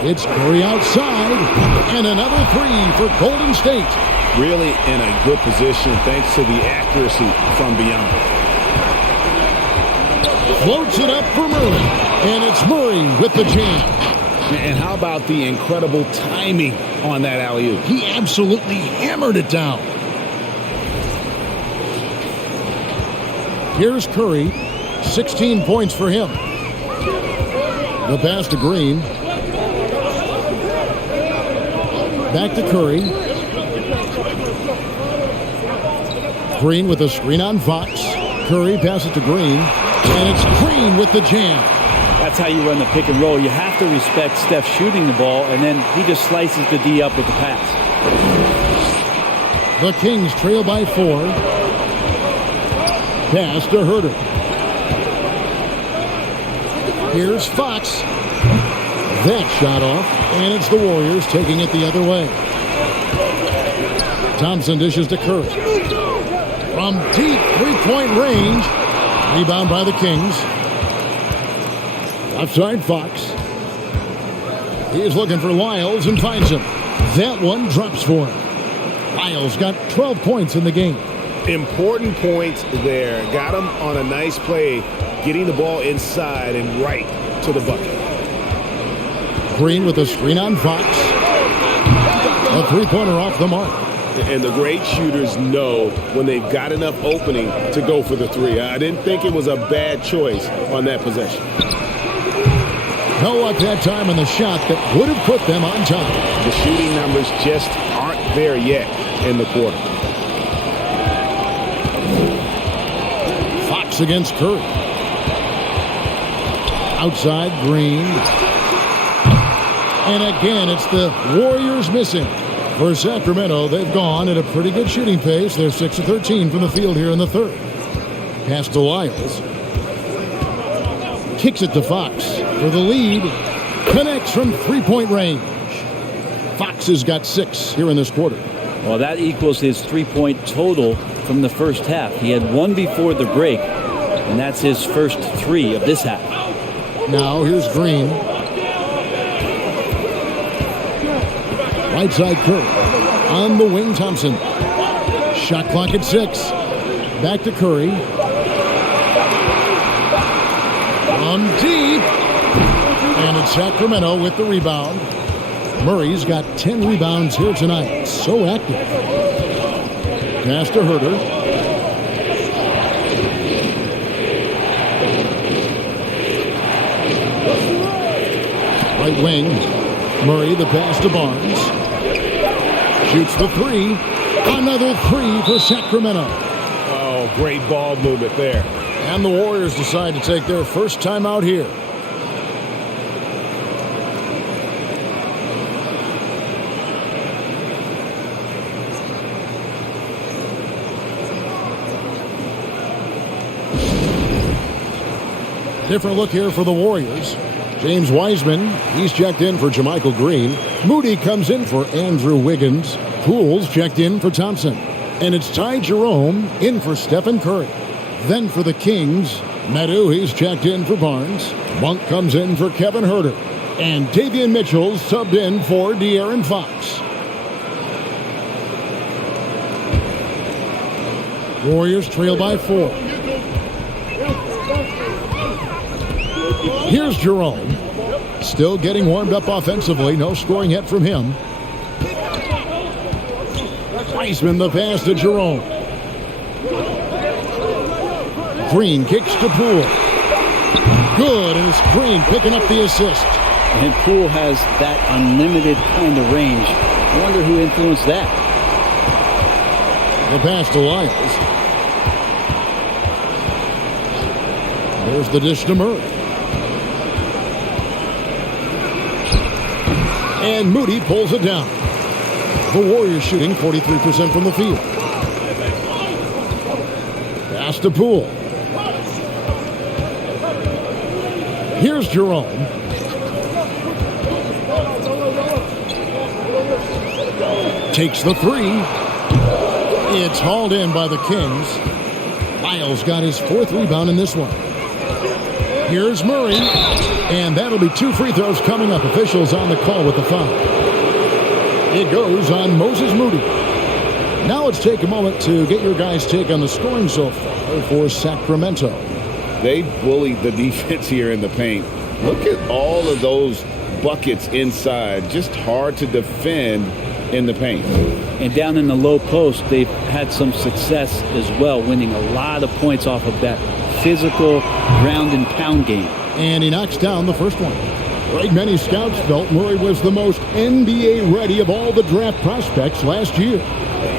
It's Curry outside, and another three for Golden State. Really in a good position thanks to the accuracy from beyond. Floats it up for Murray, and it's Murray with the jam. And how about the incredible timing on that alley-oop? He absolutely hammered it down. Here's Curry, 16 points for him. The pass to Green. Back to Curry. Green with a screen on Fox. Curry passes to Green, and it's Green with the jam. That's how you run the pick and roll. You have to respect Steph shooting the ball, and then he just slices the D up with the pass. The Kings trail by 4. Pass to Herter. Here's Fox. That shot off, and it's the Warriors taking it the other way. Thompson dishes to Curry. From deep three-point range. Rebound by the Kings. Outside Fox. He is looking for Lyles and finds him. That one drops for him. Lyles got 12 points in the game. Important points there. Got him on a nice play, getting the ball inside and right to the bucket. Green with a screen on Fox. A three-pointer off the mark. And the great shooters know when they've got enough opening to go for the three. I didn't think it was a bad choice on that possession. No luck that time on the shot that would have put them on top. The shooting numbers just aren't there yet in the quarter. Fox against Curry. Outside Green. And again, it's the Warriors missing. For Sacramento, they've gone at a pretty good shooting pace. They're 6 of 13 from the field here in the third. Pass to Lyles. Kicks it to Fox for the lead. Connects from three-point range. Fox has got 6 here in this quarter. Well, that equals his three-point total from the first half. He had one before the break, and that's his first 3 of this half. Now here's Green. Right side Curry. On the wing, Thompson. Shot clock at 6. Back to Curry. From deep. And it's Sacramento with the rebound. Murray's got 10 rebounds here tonight. So active. Pass to Herter. Right wing. Murray, the pass to Barnes. Shoots the 3. Another 3 for Sacramento. Oh, great ball movement there. And the Warriors decide to take their first time out here. Different look here for the Warriors. James Wiseman, he's checked in for Jermichael Green. Moody comes in for Andrew Wiggins. Poole's checked in for Thompson. And it's Ty Jerome in for Stephen Curry. Then for the Kings, Medu, he's checked in for Barnes. Monk comes in for Kevin Herter. And Davian Mitchell's subbed in for De'Aaron Fox. Warriors trail by 4. Here's Jerome. Still getting warmed up offensively. No scoring yet from him. Wiseman the pass to Jerome. Green kicks to Poole. Good, and it's Green picking up the assist. And Poole has that unlimited kind of range. I wonder who influenced that. The pass to Lyles. There's the dish to Murray. And Moody pulls it down. The Warriors shooting 43% from the field. Pass to Poole. Here's Jerome. Takes the 3. It's hauled in by the Kings. Lyles got his 4th rebound in this one. Here's Murray, and that'll be 2 free throws coming up. Officials on the call with the foul. It goes on Moses Moody. Now let's take a moment to get your guys' take on the scoring so far for Sacramento. They bullied the defense here in the paint. Look at all of those buckets inside. Just hard to defend in the paint. And down in the low post, they've had some success as well, winning a lot of points off of that physical ground and pound game. And he knocks down the first one. Right, many scouts felt Murray was the most NBA ready of all the draft prospects last year.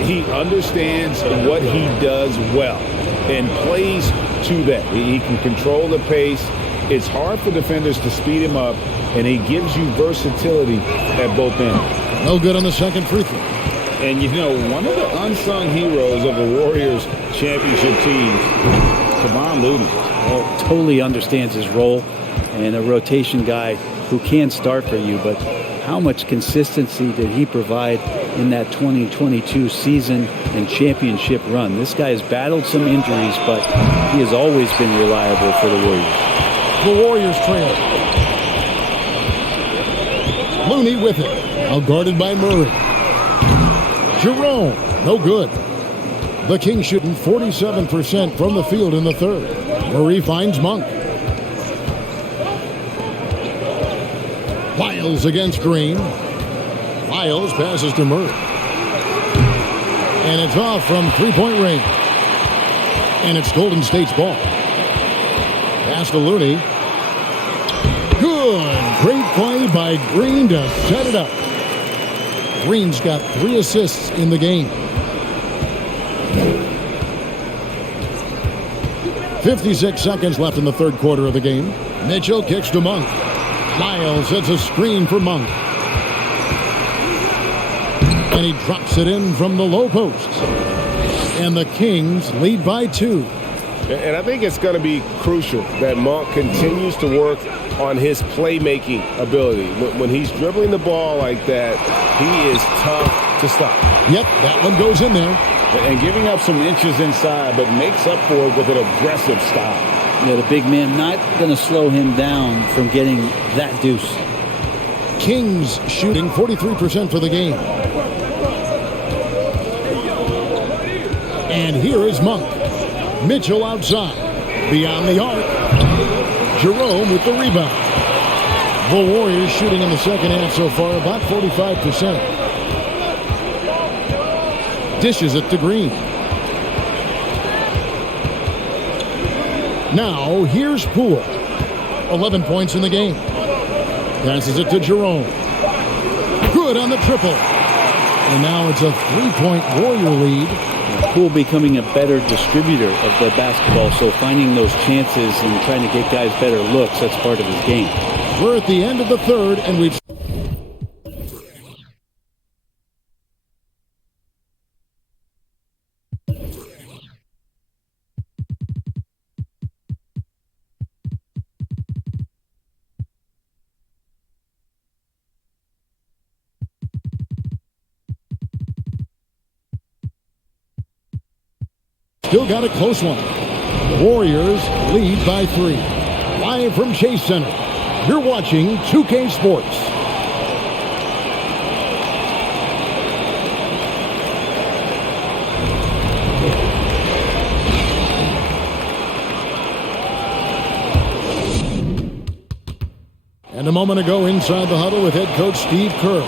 He understands what he does well and plays to that. He can control the pace. It's hard for defenders to speed him up, and he gives you versatility at both ends. No good on the second free throw. And, you know, one of the unsung heroes of the Warriors championship teams, Kevon Looney. Well, totally understands his role, and a rotation guy who can start for you, but how much consistency did he provide in that 2022 season and championship run? This guy has battled some injuries, but he has always been reliable for the Warriors. The Warriors trail. Looney with it. Now guarded by Murray. Jerome, no good. The Kings shooting 47% from the field in the third. Murray finds Monk. Lyles against Green. Lyles passes to Murray. And it's off from three-point range. And it's Golden State's ball. Pass to Looney. Good. Great play by Green to set it up. Green's got 3 assists in the game. 56 seconds left in the third quarter of the game. Mitchell kicks to Monk. Lyles sets a screen for Monk. And he drops it in from the low post. And the Kings lead by 2. And I think it's going to be crucial that Monk continues to work on his playmaking ability. When he's dribbling the ball like that, he is tough to stop. Yep, that one goes in there. And giving up some inches inside, but makes up for it with an aggressive stop. Yeah, the big man not going to slow him down from getting that deuce. Kings shooting 43% for the game. And here is Monk. Mitchell outside. Beyond the arc. Jerome with the rebound. The Warriors shooting in the second half so far about 45%. Dishes it to Green. Now, here's Poole. 11 points in the game. Passes it to Jerome. Good on the triple. And now it's a 3-point Warrior lead. Poole becoming a better distributor of the basketball, so finding those chances and trying to get guys better looks, that's part of his game. We're at the end of the third, and we've... Still got a close one. Warriors lead by 3. Live from Chase Center, you're watching 2K Sports. And a moment ago inside the huddle with head coach Steve Kerr.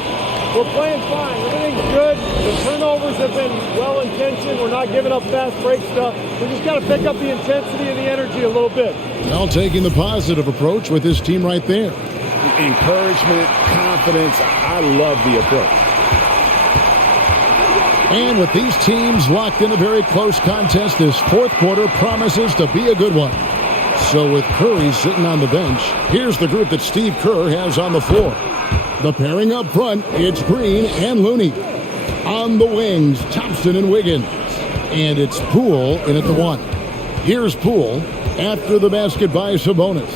We're playing fine. Everything's good. The turnovers have been well-intentioned. We're not giving up fast break stuff. We just got to pick up the intensity and the energy a little bit. Well, taking the positive approach with this team right there. Encouragement, confidence. I love the approach. And with these teams locked in a very close contest, this fourth quarter promises to be a good one. So with Curry sitting on the bench, here's the group that Steve Kerr has on the floor. The pairing up front, it's Green and Looney. On the wings, Thompson and Wiggins. And it's Poole in at the 1. Here's Poole after the basket by Sabonis.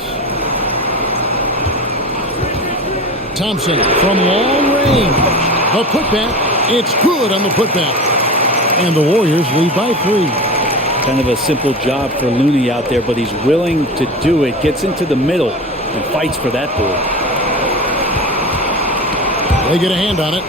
Thompson from long range. A putback. It's good on the putback. And the Warriors lead by 3. Kind of a simple job for Looney out there, but he's willing to do it. Gets into the middle and fights for that board. They get a hand on it.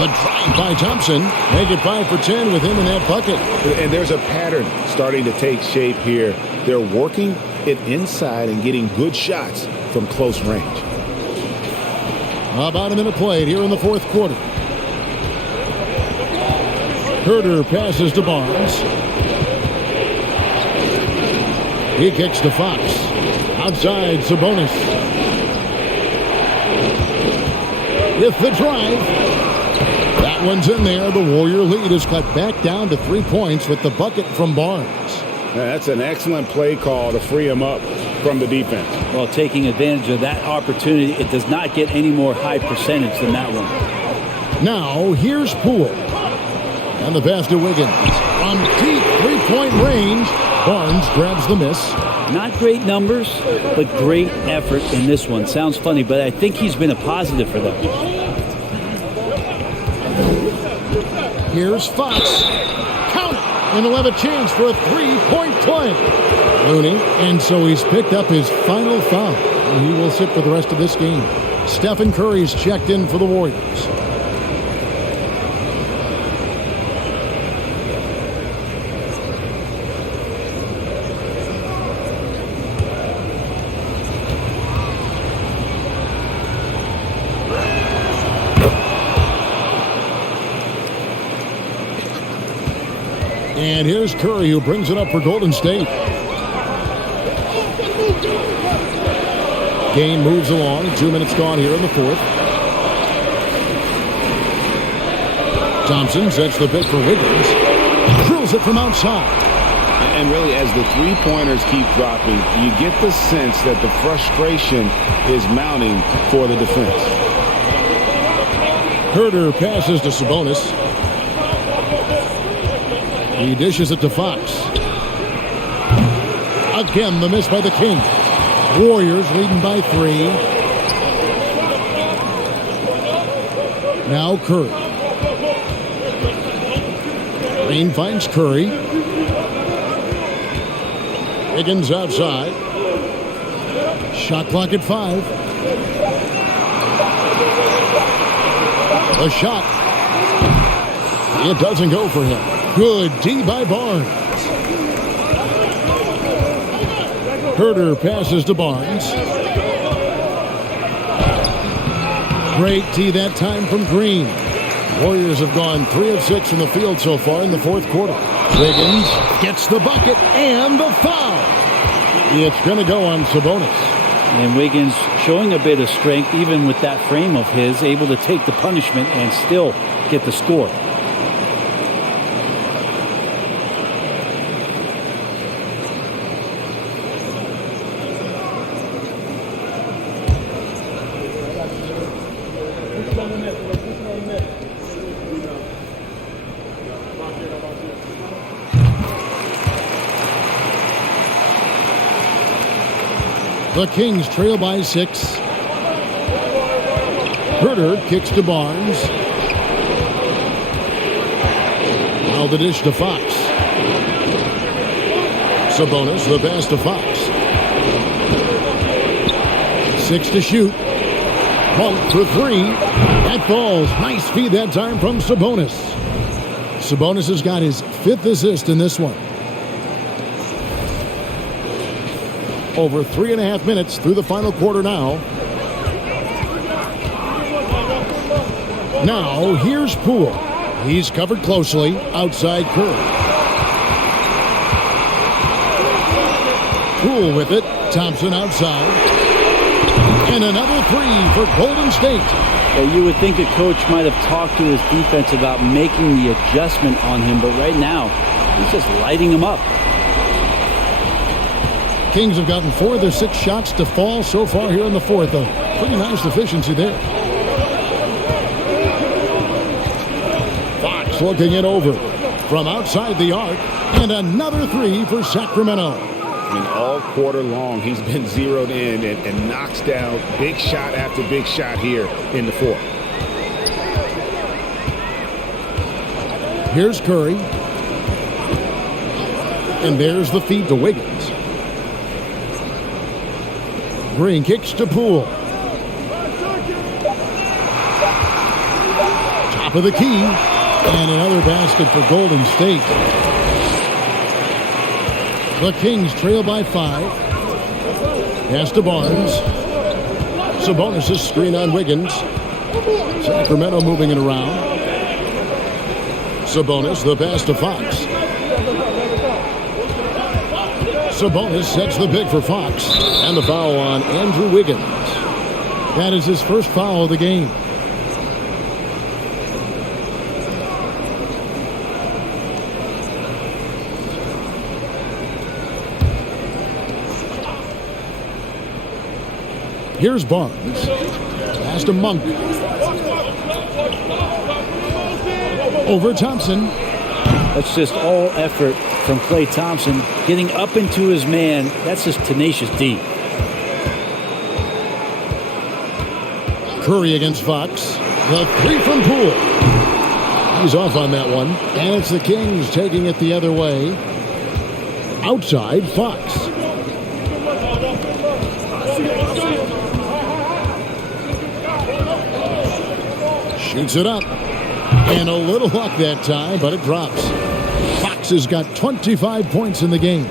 The drive by Thompson. Make it 5 for 10 with him in that bucket. And there's a pattern starting to take shape here. They're working it inside and getting good shots from close range. About a minute played here in the fourth quarter. Herter passes to Barnes. He kicks to Fox. Outside, Sabonis. With the drive. That one's in there. The Warrior lead is cut back down to 3 points with the bucket from Barnes. That's an excellent play call to free him up from the defense. Well, taking advantage of that opportunity, it does not get any more high percentage than that one. Now, here's Poole. And the pass to Wiggins. From deep three-point range, Barnes grabs the miss. Not great numbers, but great effort in this one. Sounds funny, but I think he's been a positive for them. Here's Fox. Count it! And he'll have a chance for a three-point play. Looney, and so he's picked up his final foul. And he will sit for the rest of this game. Stephen Curry's checked in for the Warriors. And here's Curry, who brings it up for Golden State. Game moves along. 2 minutes gone here in the fourth. Thompson sets the pick for Wiggins. Drills it from outside. And really, as the three-pointers keep dropping, you get the sense that the frustration is mounting for the defense. Herter passes to Sabonis. He dishes it to Fox. Again, the miss by the Kings. Warriors leading by 3. Now Curry. Green finds Curry. Wiggins outside. Shot clock at 5. A shot. It doesn't go for him. Good D by Barnes. Herter passes to Barnes. Great D that time from Green. Warriors have gone 3 of 6 from the field so far in the fourth quarter. Wiggins gets the bucket and the foul. It's going to go on Sabonis. And Wiggins showing a bit of strength, even with that frame of his, able to take the punishment and still get the score. The Kings trail by 6. Herter kicks to Barnes. Now the dish to Fox. Sabonis, the pass to Fox. 6 to shoot. Pump for 3. That falls. Nice feed that time from Sabonis. Sabonis has got his 5th assist in this one. Over 3.5 minutes through the final quarter now. Now, here's Poole. He's covered closely outside Curry. Poole with it. Thompson outside. And another 3 for Golden State. You would think a coach might have talked to his defense about making the adjustment on him, but right now, he's just lighting him up. Kings have gotten 4 of their 6 shots to fall so far here in the fourth. A pretty nice efficiency there. Fox looking it over from outside the arc. And another 3 for Sacramento. I mean, all quarter long, he's been zeroed in and knocks down big shot after big shot here in the fourth. Here's Curry. And there's the feed to Wiggins. Green kicks to Poole. Top of the key. And another basket for Golden State. The Kings trail by 5. Pass to Barnes. Sabonis' screen on Wiggins. Sacramento moving it around. Sabonis, the pass to Fox. Sabonis sets the pick for Fox. And the foul on Andrew Wiggins. That is his first foul of the game. Here's Barnes. Pass to Monk. Over Thompson. That's just all effort from Klay Thompson. Getting up into his man, that's just tenacious D. Curry against Fox. The three from Poole. He's off on that one. And it's the Kings taking it the other way. Outside Fox. Shoots it up. And a little luck that time, but it drops. Fox has got 25 points in the game.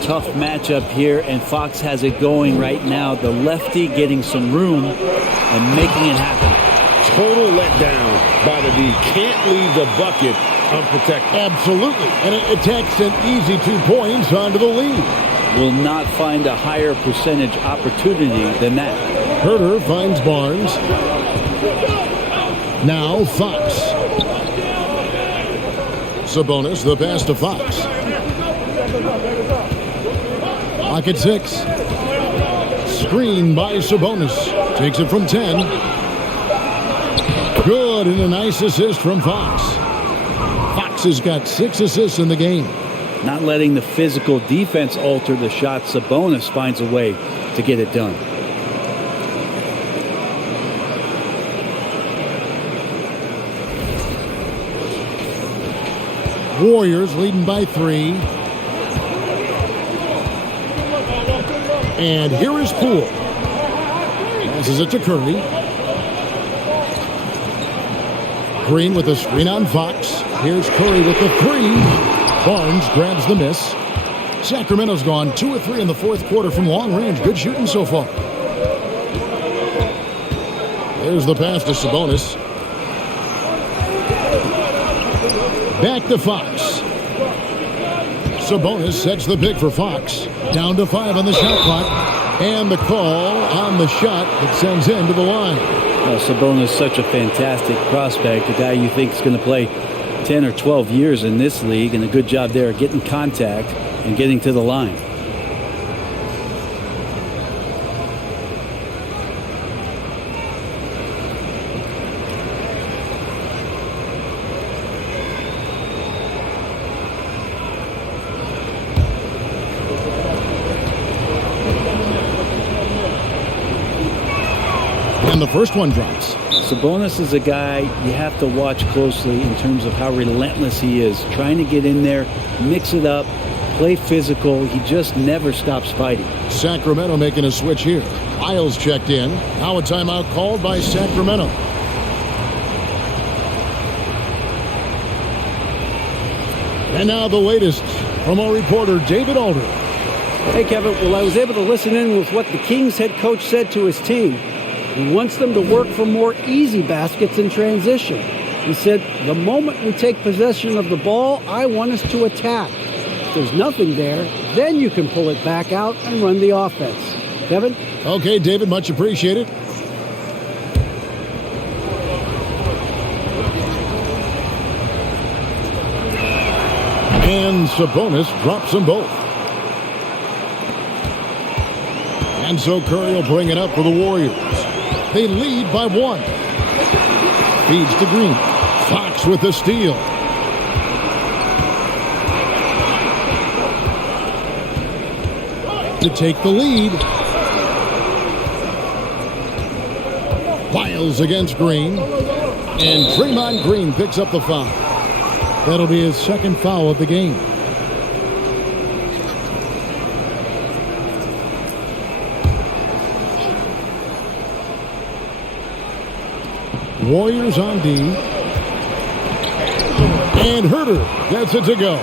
Tough matchup here, and Fox has it going right now. The lefty getting some room and making it happen. Total letdown by the D. Can't leave the bucket unprotected. Absolutely. And it takes an easy 2 points onto the lead. Will not find a higher percentage opportunity than that. Herter finds Barnes. Now Fox. Sabonis, the pass to Fox. Clock at 6. Screen by Sabonis. Takes it from 10. Good, and a nice assist from Fox. Fox has got 6 assists in the game. Not letting the physical defense alter the shot. Sabonis finds a way to get it done. Warriors leading by 3. And here is Poole. Passes it to Curry. Green with a screen on Fox. Here's Curry with the 3. Barnes grabs the miss. Sacramento's gone 2 of 3 in the fourth quarter from long range. Good shooting so far. There's the pass to Sabonis. Back to Fox. Sabonis sets the pick for Fox. Down to 5 on the shot clock. And the call on the shot that sends him to the line. Sabonis, such a fantastic prospect. A guy you think is going to play 10 or 12 years in this league. And a good job there getting contact and getting to the line. And the first one drops. Sabonis is a guy you have to watch closely in terms of how relentless he is. Trying to get in there, mix it up, play physical. He just never stops fighting. Sacramento making a switch here. Isles checked in. Now a timeout called by Sacramento. And now the latest from our reporter, David Alder. Hey, Kevin. Well, I was able to listen in with what the Kings head coach said to his team. He wants them to work for more easy baskets in transition. He said, the moment we take possession of the ball, I want us to attack. If there's nothing there, then you can pull it back out and run the offense. Kevin? Okay, David, much appreciated. And Sabonis drops them both. And so Curry will bring it up for the Warriors. They lead by 1. Feeds to Green. Fox with the steal. To take the lead. Wiles against Green. And Draymond Green picks up the foul. That'll be his second foul of the game. Warriors on D. And Herter gets it to go.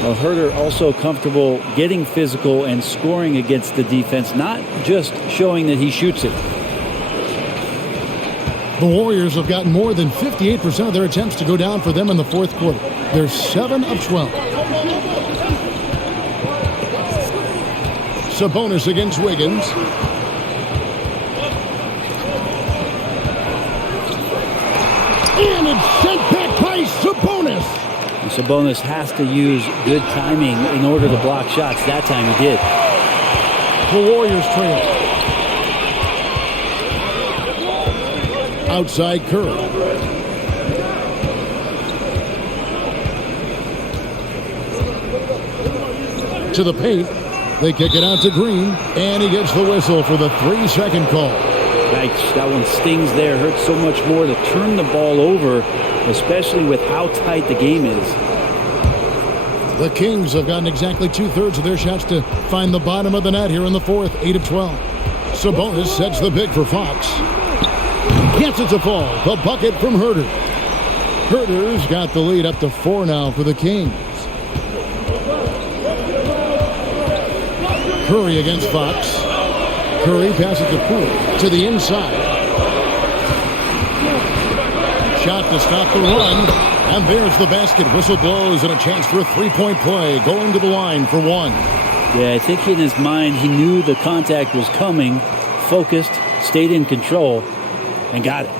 Well, Herter also comfortable getting physical and scoring against the defense, not just showing that he shoots it. The Warriors have gotten more than 58% of their attempts to go down for them in the fourth quarter. They're 7 of 12. Sabonis against Wiggins. And it's sent back by Sabonis. And Sabonis has to use good timing in order to block shots. That time he did. The Warriors trail. Outside Curry. To the paint. They kick it out to Green. And he gets the whistle for the 3-second call. Yikes, that one stings there. Hurts so much more to turn the ball over, especially with how tight the game is. The Kings have gotten exactly 2/3 of their shots to find the bottom of the net here in the fourth. 8 of 12. Sabonis sets the pick for Fox. Gets it to fall. The bucket from Herter. Herter's got the lead up to 4 now for the Kings. Curry against Fox. Curry passes the Poole to the inside. Shot to stop the run. And there's the basket. Whistle blows and a chance for a three-point play. Going to the line for one. Yeah, I think in his mind he knew the contact was coming, focused, stayed in control, and got it.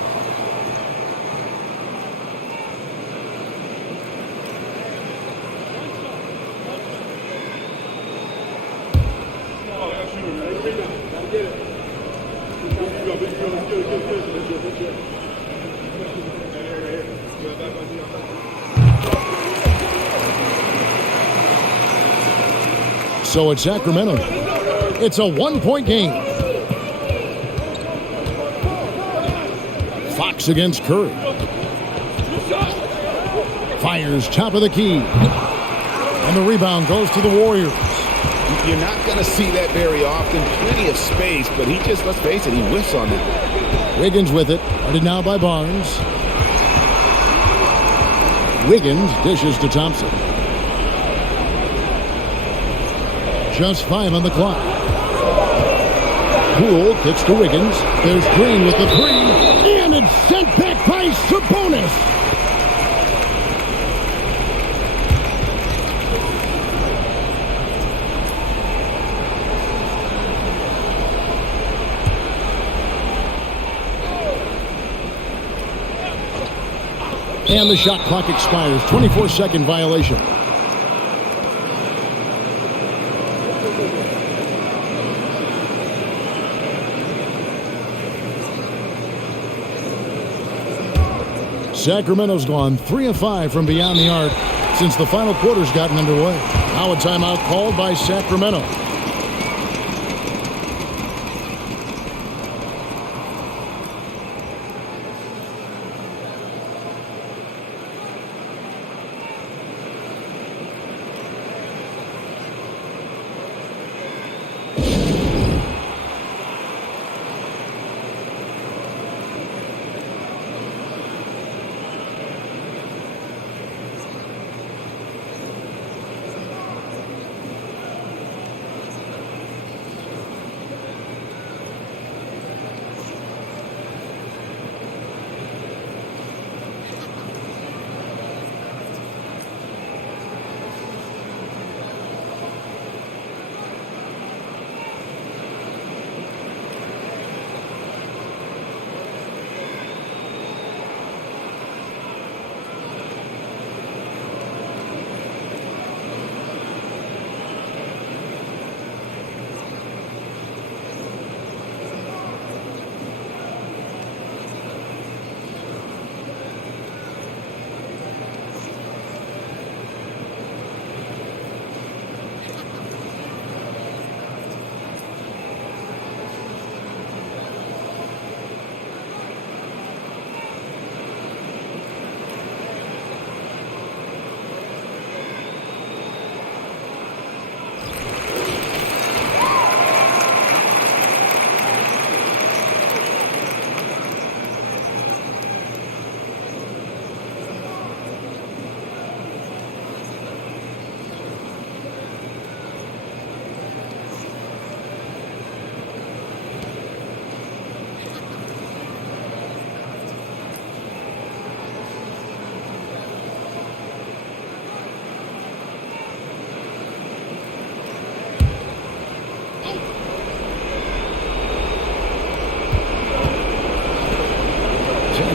So it's Sacramento. It's a one-point game. Fox against Curry. Fires top of the key. And the rebound goes to the Warriors. You're not going to see that very often. Plenty of space, but he just, let's face it, he whiffs on that. Wiggins with it. Guarded now by Barnes. Wiggins dishes to Thompson. Just 5 on the clock. Poole kicks to Wiggins. There's Green with the 3. And it's sent back by Sabonis. And the shot clock expires. 24-second violation. Sacramento's gone 3 of 5 from beyond the arc since the final quarter's gotten underway. Now a timeout called by Sacramento.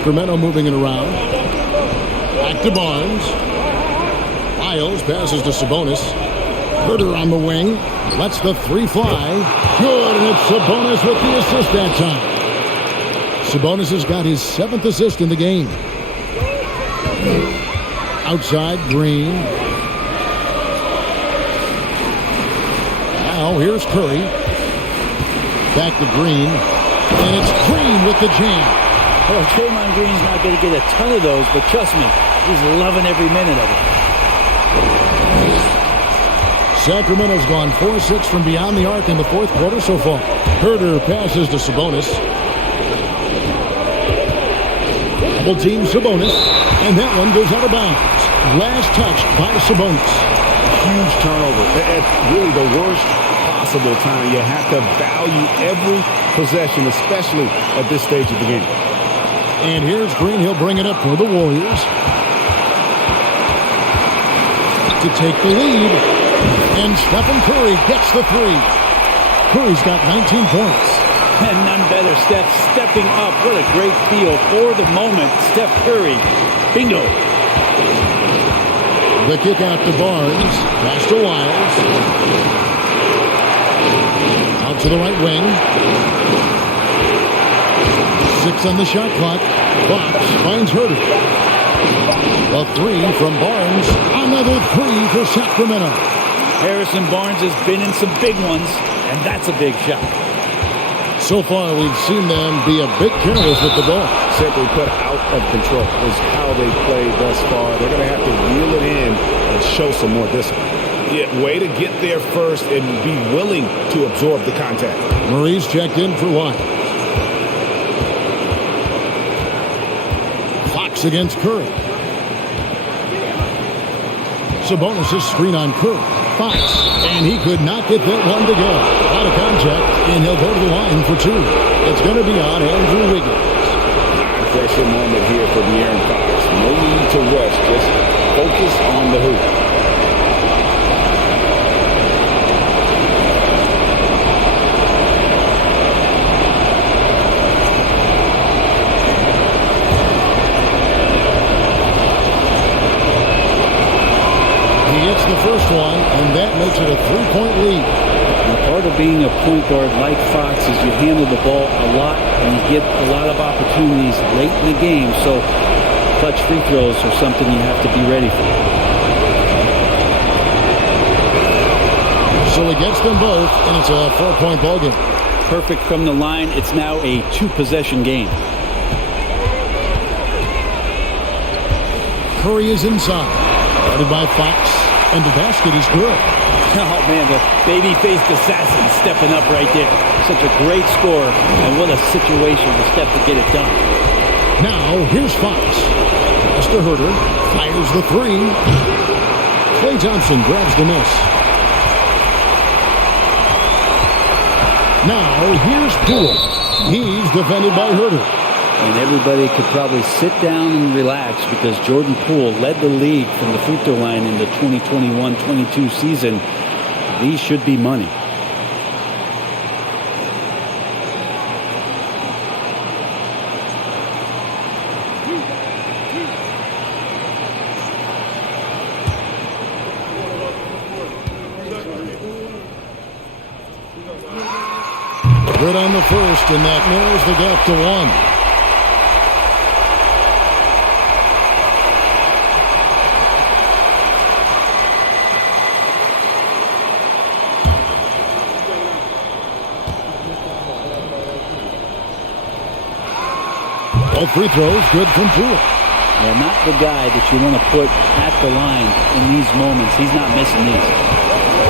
Sacramento moving it around. Back to Barnes. Miles passes to Sabonis. Herter on the wing. Lets the three fly. Good, and it's Sabonis with the assist that time. Sabonis has got his 7th assist in the game. Outside, Green. Now here's Curry. Back to Green. And it's Green with the jam. Well, Draymond Green's not going to get a ton of those, but trust me, he's loving every minute of it. Sacramento's gone 4-6 from beyond the arc in the fourth quarter so far. Herter passes to Sabonis. Double team Sabonis. And that one goes out of bounds. Last touch by Sabonis. Huge turnover. At really the worst possible time. You have to value every possession, especially at this stage of the game. And here's Green. He'll bring it up for the Warriors to take the lead. And Stephen Curry gets the three. Curry's got 19 points. And none better. Steph stepping up. What a great feel for the moment. Steph Curry. Bingo. The kick out to Barnes. Pass to Wiles. Out to the right wing. 6 on the shot clock. Fox finds Herter. A three from Barnes. Another three for Sacramento. Harrison Barnes has been in some big ones, and that's a big shot. So far, we've seen them be a bit careless with the ball. Simply put, out of control is how they played thus far. They're going to have to reel it in and show some more discipline. Yeah, way to get there first and be willing to absorb the contact. Murray's checked in for White. Fox against Curry. Sabonis' screen on Curry. Fox, and he could not get that one to go. Out of contact, and he'll go to the line for two. It's going to be on Andrew Wiggins. High-pressure moment here for De'Aaron Fox. No need to rush, just focus on the hoop. The first one, and that makes it a 3-point lead. And part of being a point guard like Fox is you handle the ball a lot and you get a lot of opportunities late in the game. So clutch free throws are something you have to be ready for. So he gets them both, and it's a 4-point ball game. Perfect from the line. It's now a 2-possession game. Curry is inside. Guarded by Fox. And the basket is good. Oh, man, the baby-faced assassin stepping up right there. Such a great score, and what a situation for Steph to get it done. Now, here's Fox. Mr. Herter fires the three. Klay Thompson grabs the miss. Now, here's Poole. He's defended by Herter. And everybody could probably sit down and relax because Jordan Poole led the league from the free throw line in the 2021-22 season. These should be money. Good on the first, and that narrows the gap to 1. All free throws good from Poole. Yeah, not the guy that you want to put at the line in these moments. He's not missing these.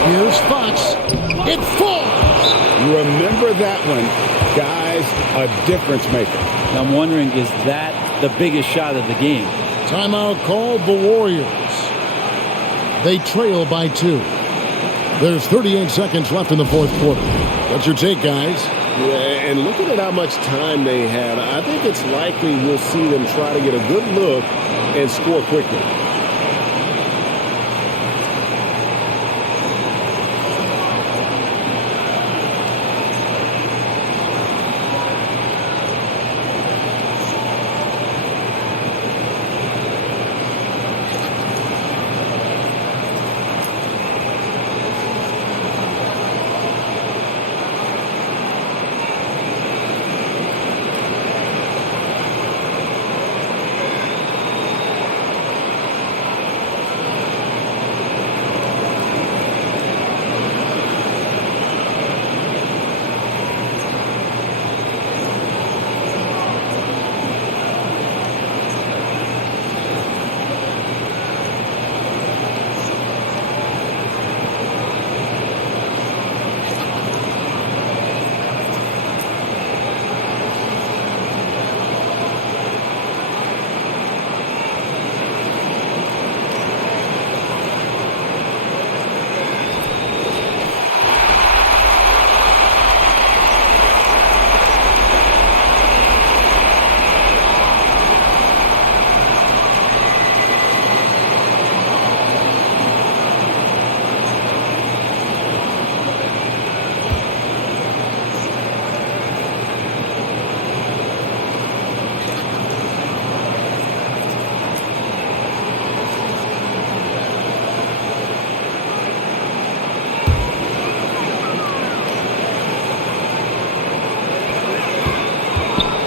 Here's Fox. It falls. Remember that one. Guys, a difference maker. I'm wondering, is that the biggest shot of the game? Timeout called the Warriors. They trail by 2. There's 38 seconds left in the fourth quarter. What's your take, guys? Yeah, and looking at how much time they have, I think it's likely we'll see them try to get a good look and score quickly.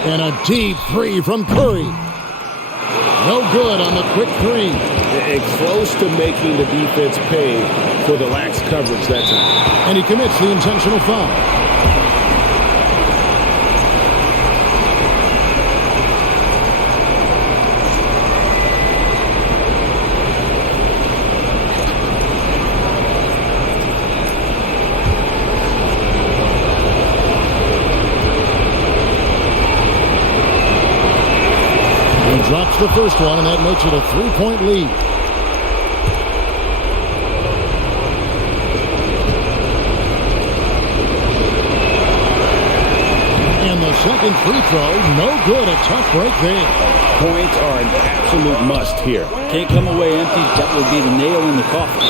And a deep three from Curry. No good on the quick three. And close to making the defense pay for the lax coverage that time. And he commits the intentional foul. Drops the first one, and that makes it a 3-point lead. And the second free throw, no good. A tough break there. Points are an absolute must here. Can't come away empty. That would be the nail in the coffin.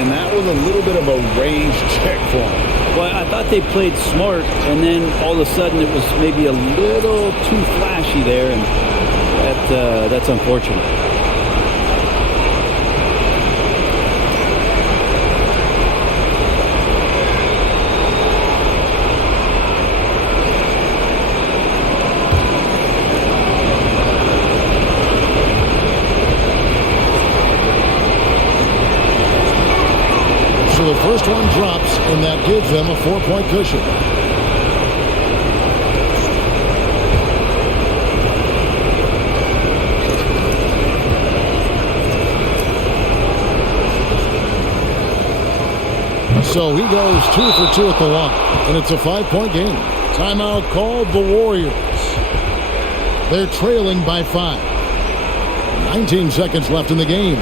And that was a little bit of a range check for him. Well, I thought they played smart, and then all of a sudden it was maybe a little too flashy there, and that's unfortunate. So the first one drops, and that gives them a 4-point cushion. So he goes 2 for 2 at the line, and it's a 5-point game. Timeout called the Warriors. They're trailing by 5. 19 seconds left in the game.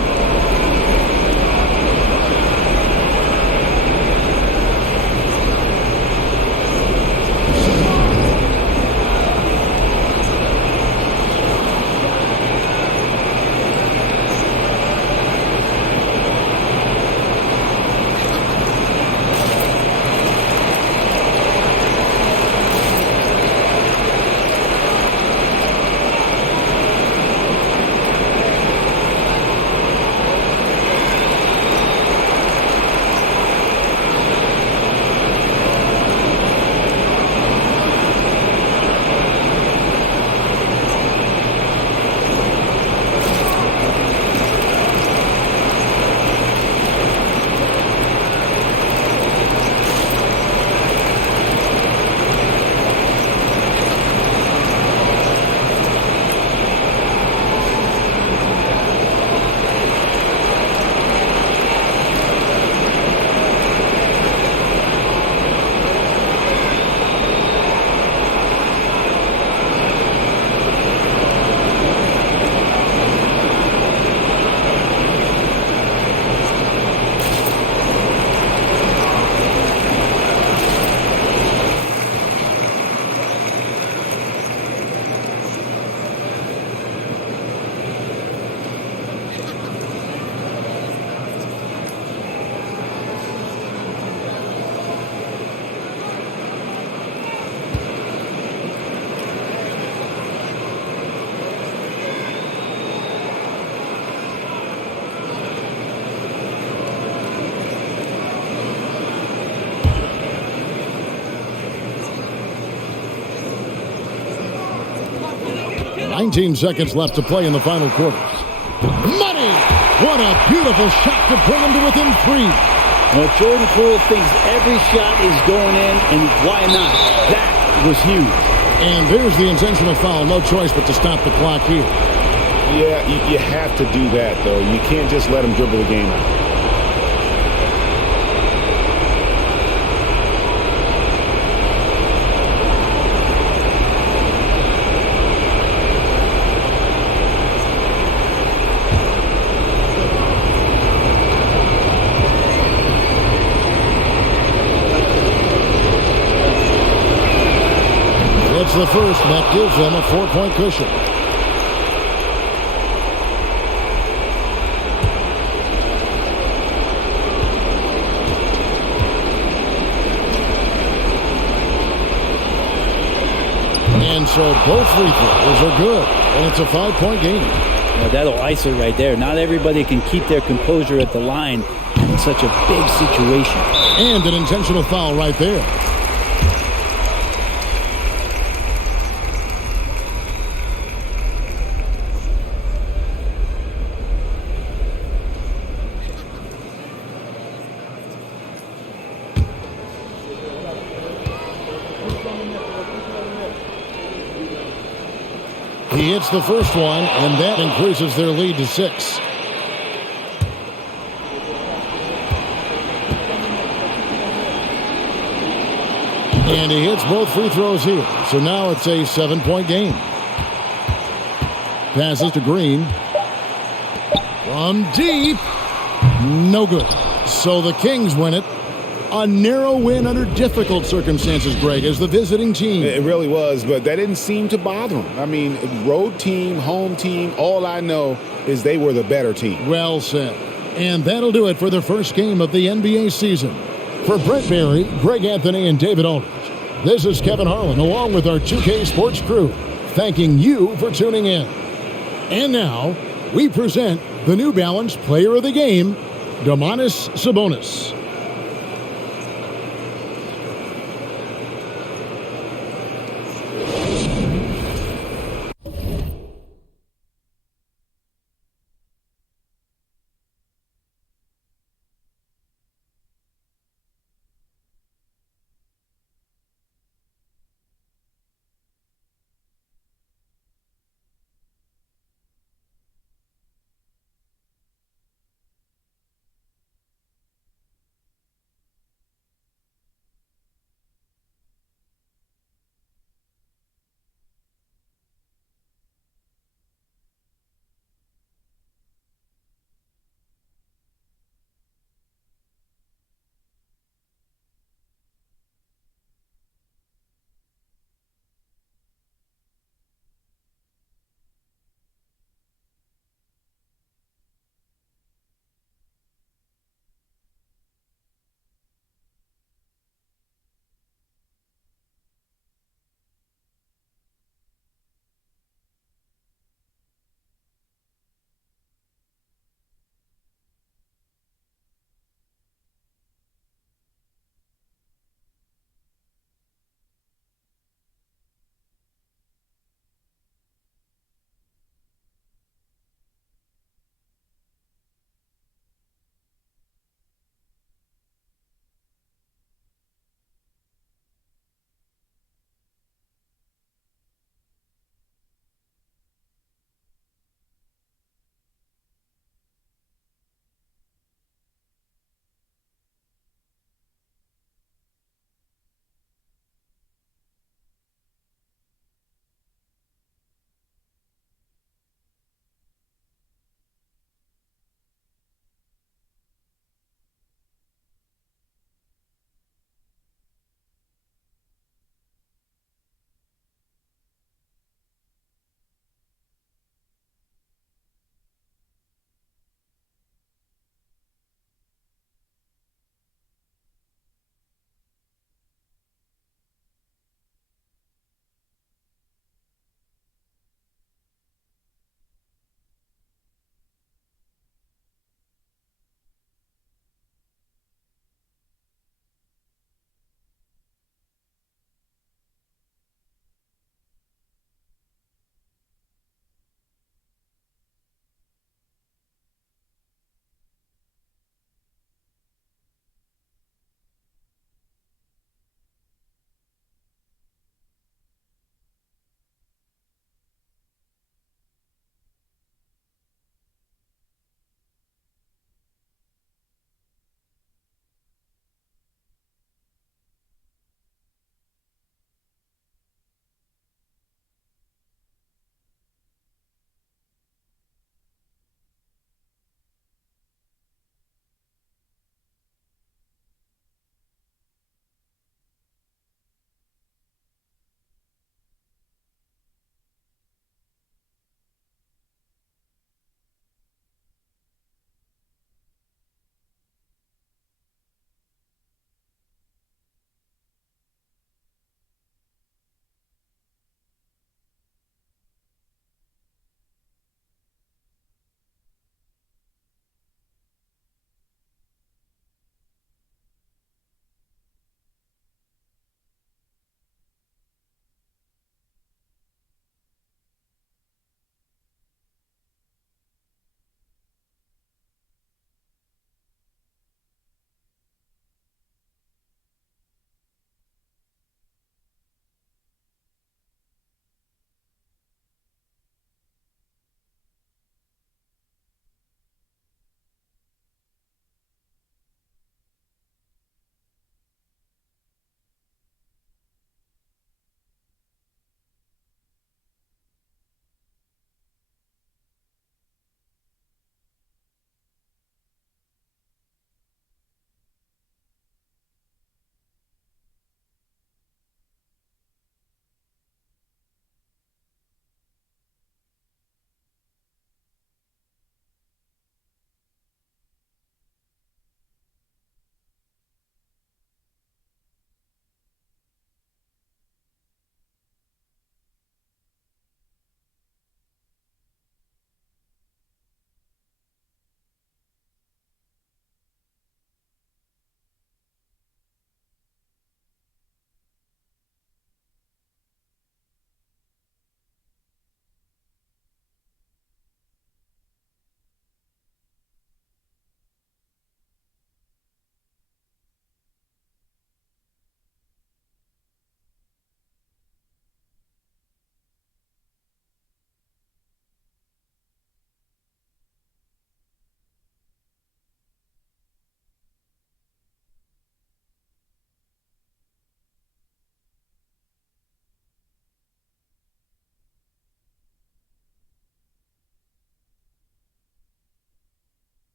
Nineteen seconds left to play in the final quarters. Money! What a beautiful shot to bring him to within 3. Well, Jordan Poole thinks every shot is going in, and why not? That was huge. And there's the intentional foul. No choice but to stop the clock here. Yeah, you have to do that, though. You can't just let him dribble the game out. It's the first, and that gives them a 4-point cushion. And so both free throws are good, and it's a 5-point game. Well, that'll ice it right there. Not everybody can keep their composure at the line in such a big situation. And an intentional foul right there. He hits the first one, and that increases their lead to 6. And he hits both free throws here. So now it's a 7-point game. Passes to Green. From deep. No good. So the Kings win it. A narrow win under difficult circumstances, Greg, as the visiting team. It really was, but that didn't seem to bother them. I mean, road team, home team, all I know is they were the better team. Well said. And that'll do it for the first game of the NBA season. For Brent Barry, Greg Anthony, and David Aldridge, this is Kevin Harlan, along with our 2K Sports crew, thanking you for tuning in. And now, we present the New Balance Player of the Game, Domantas Sabonis.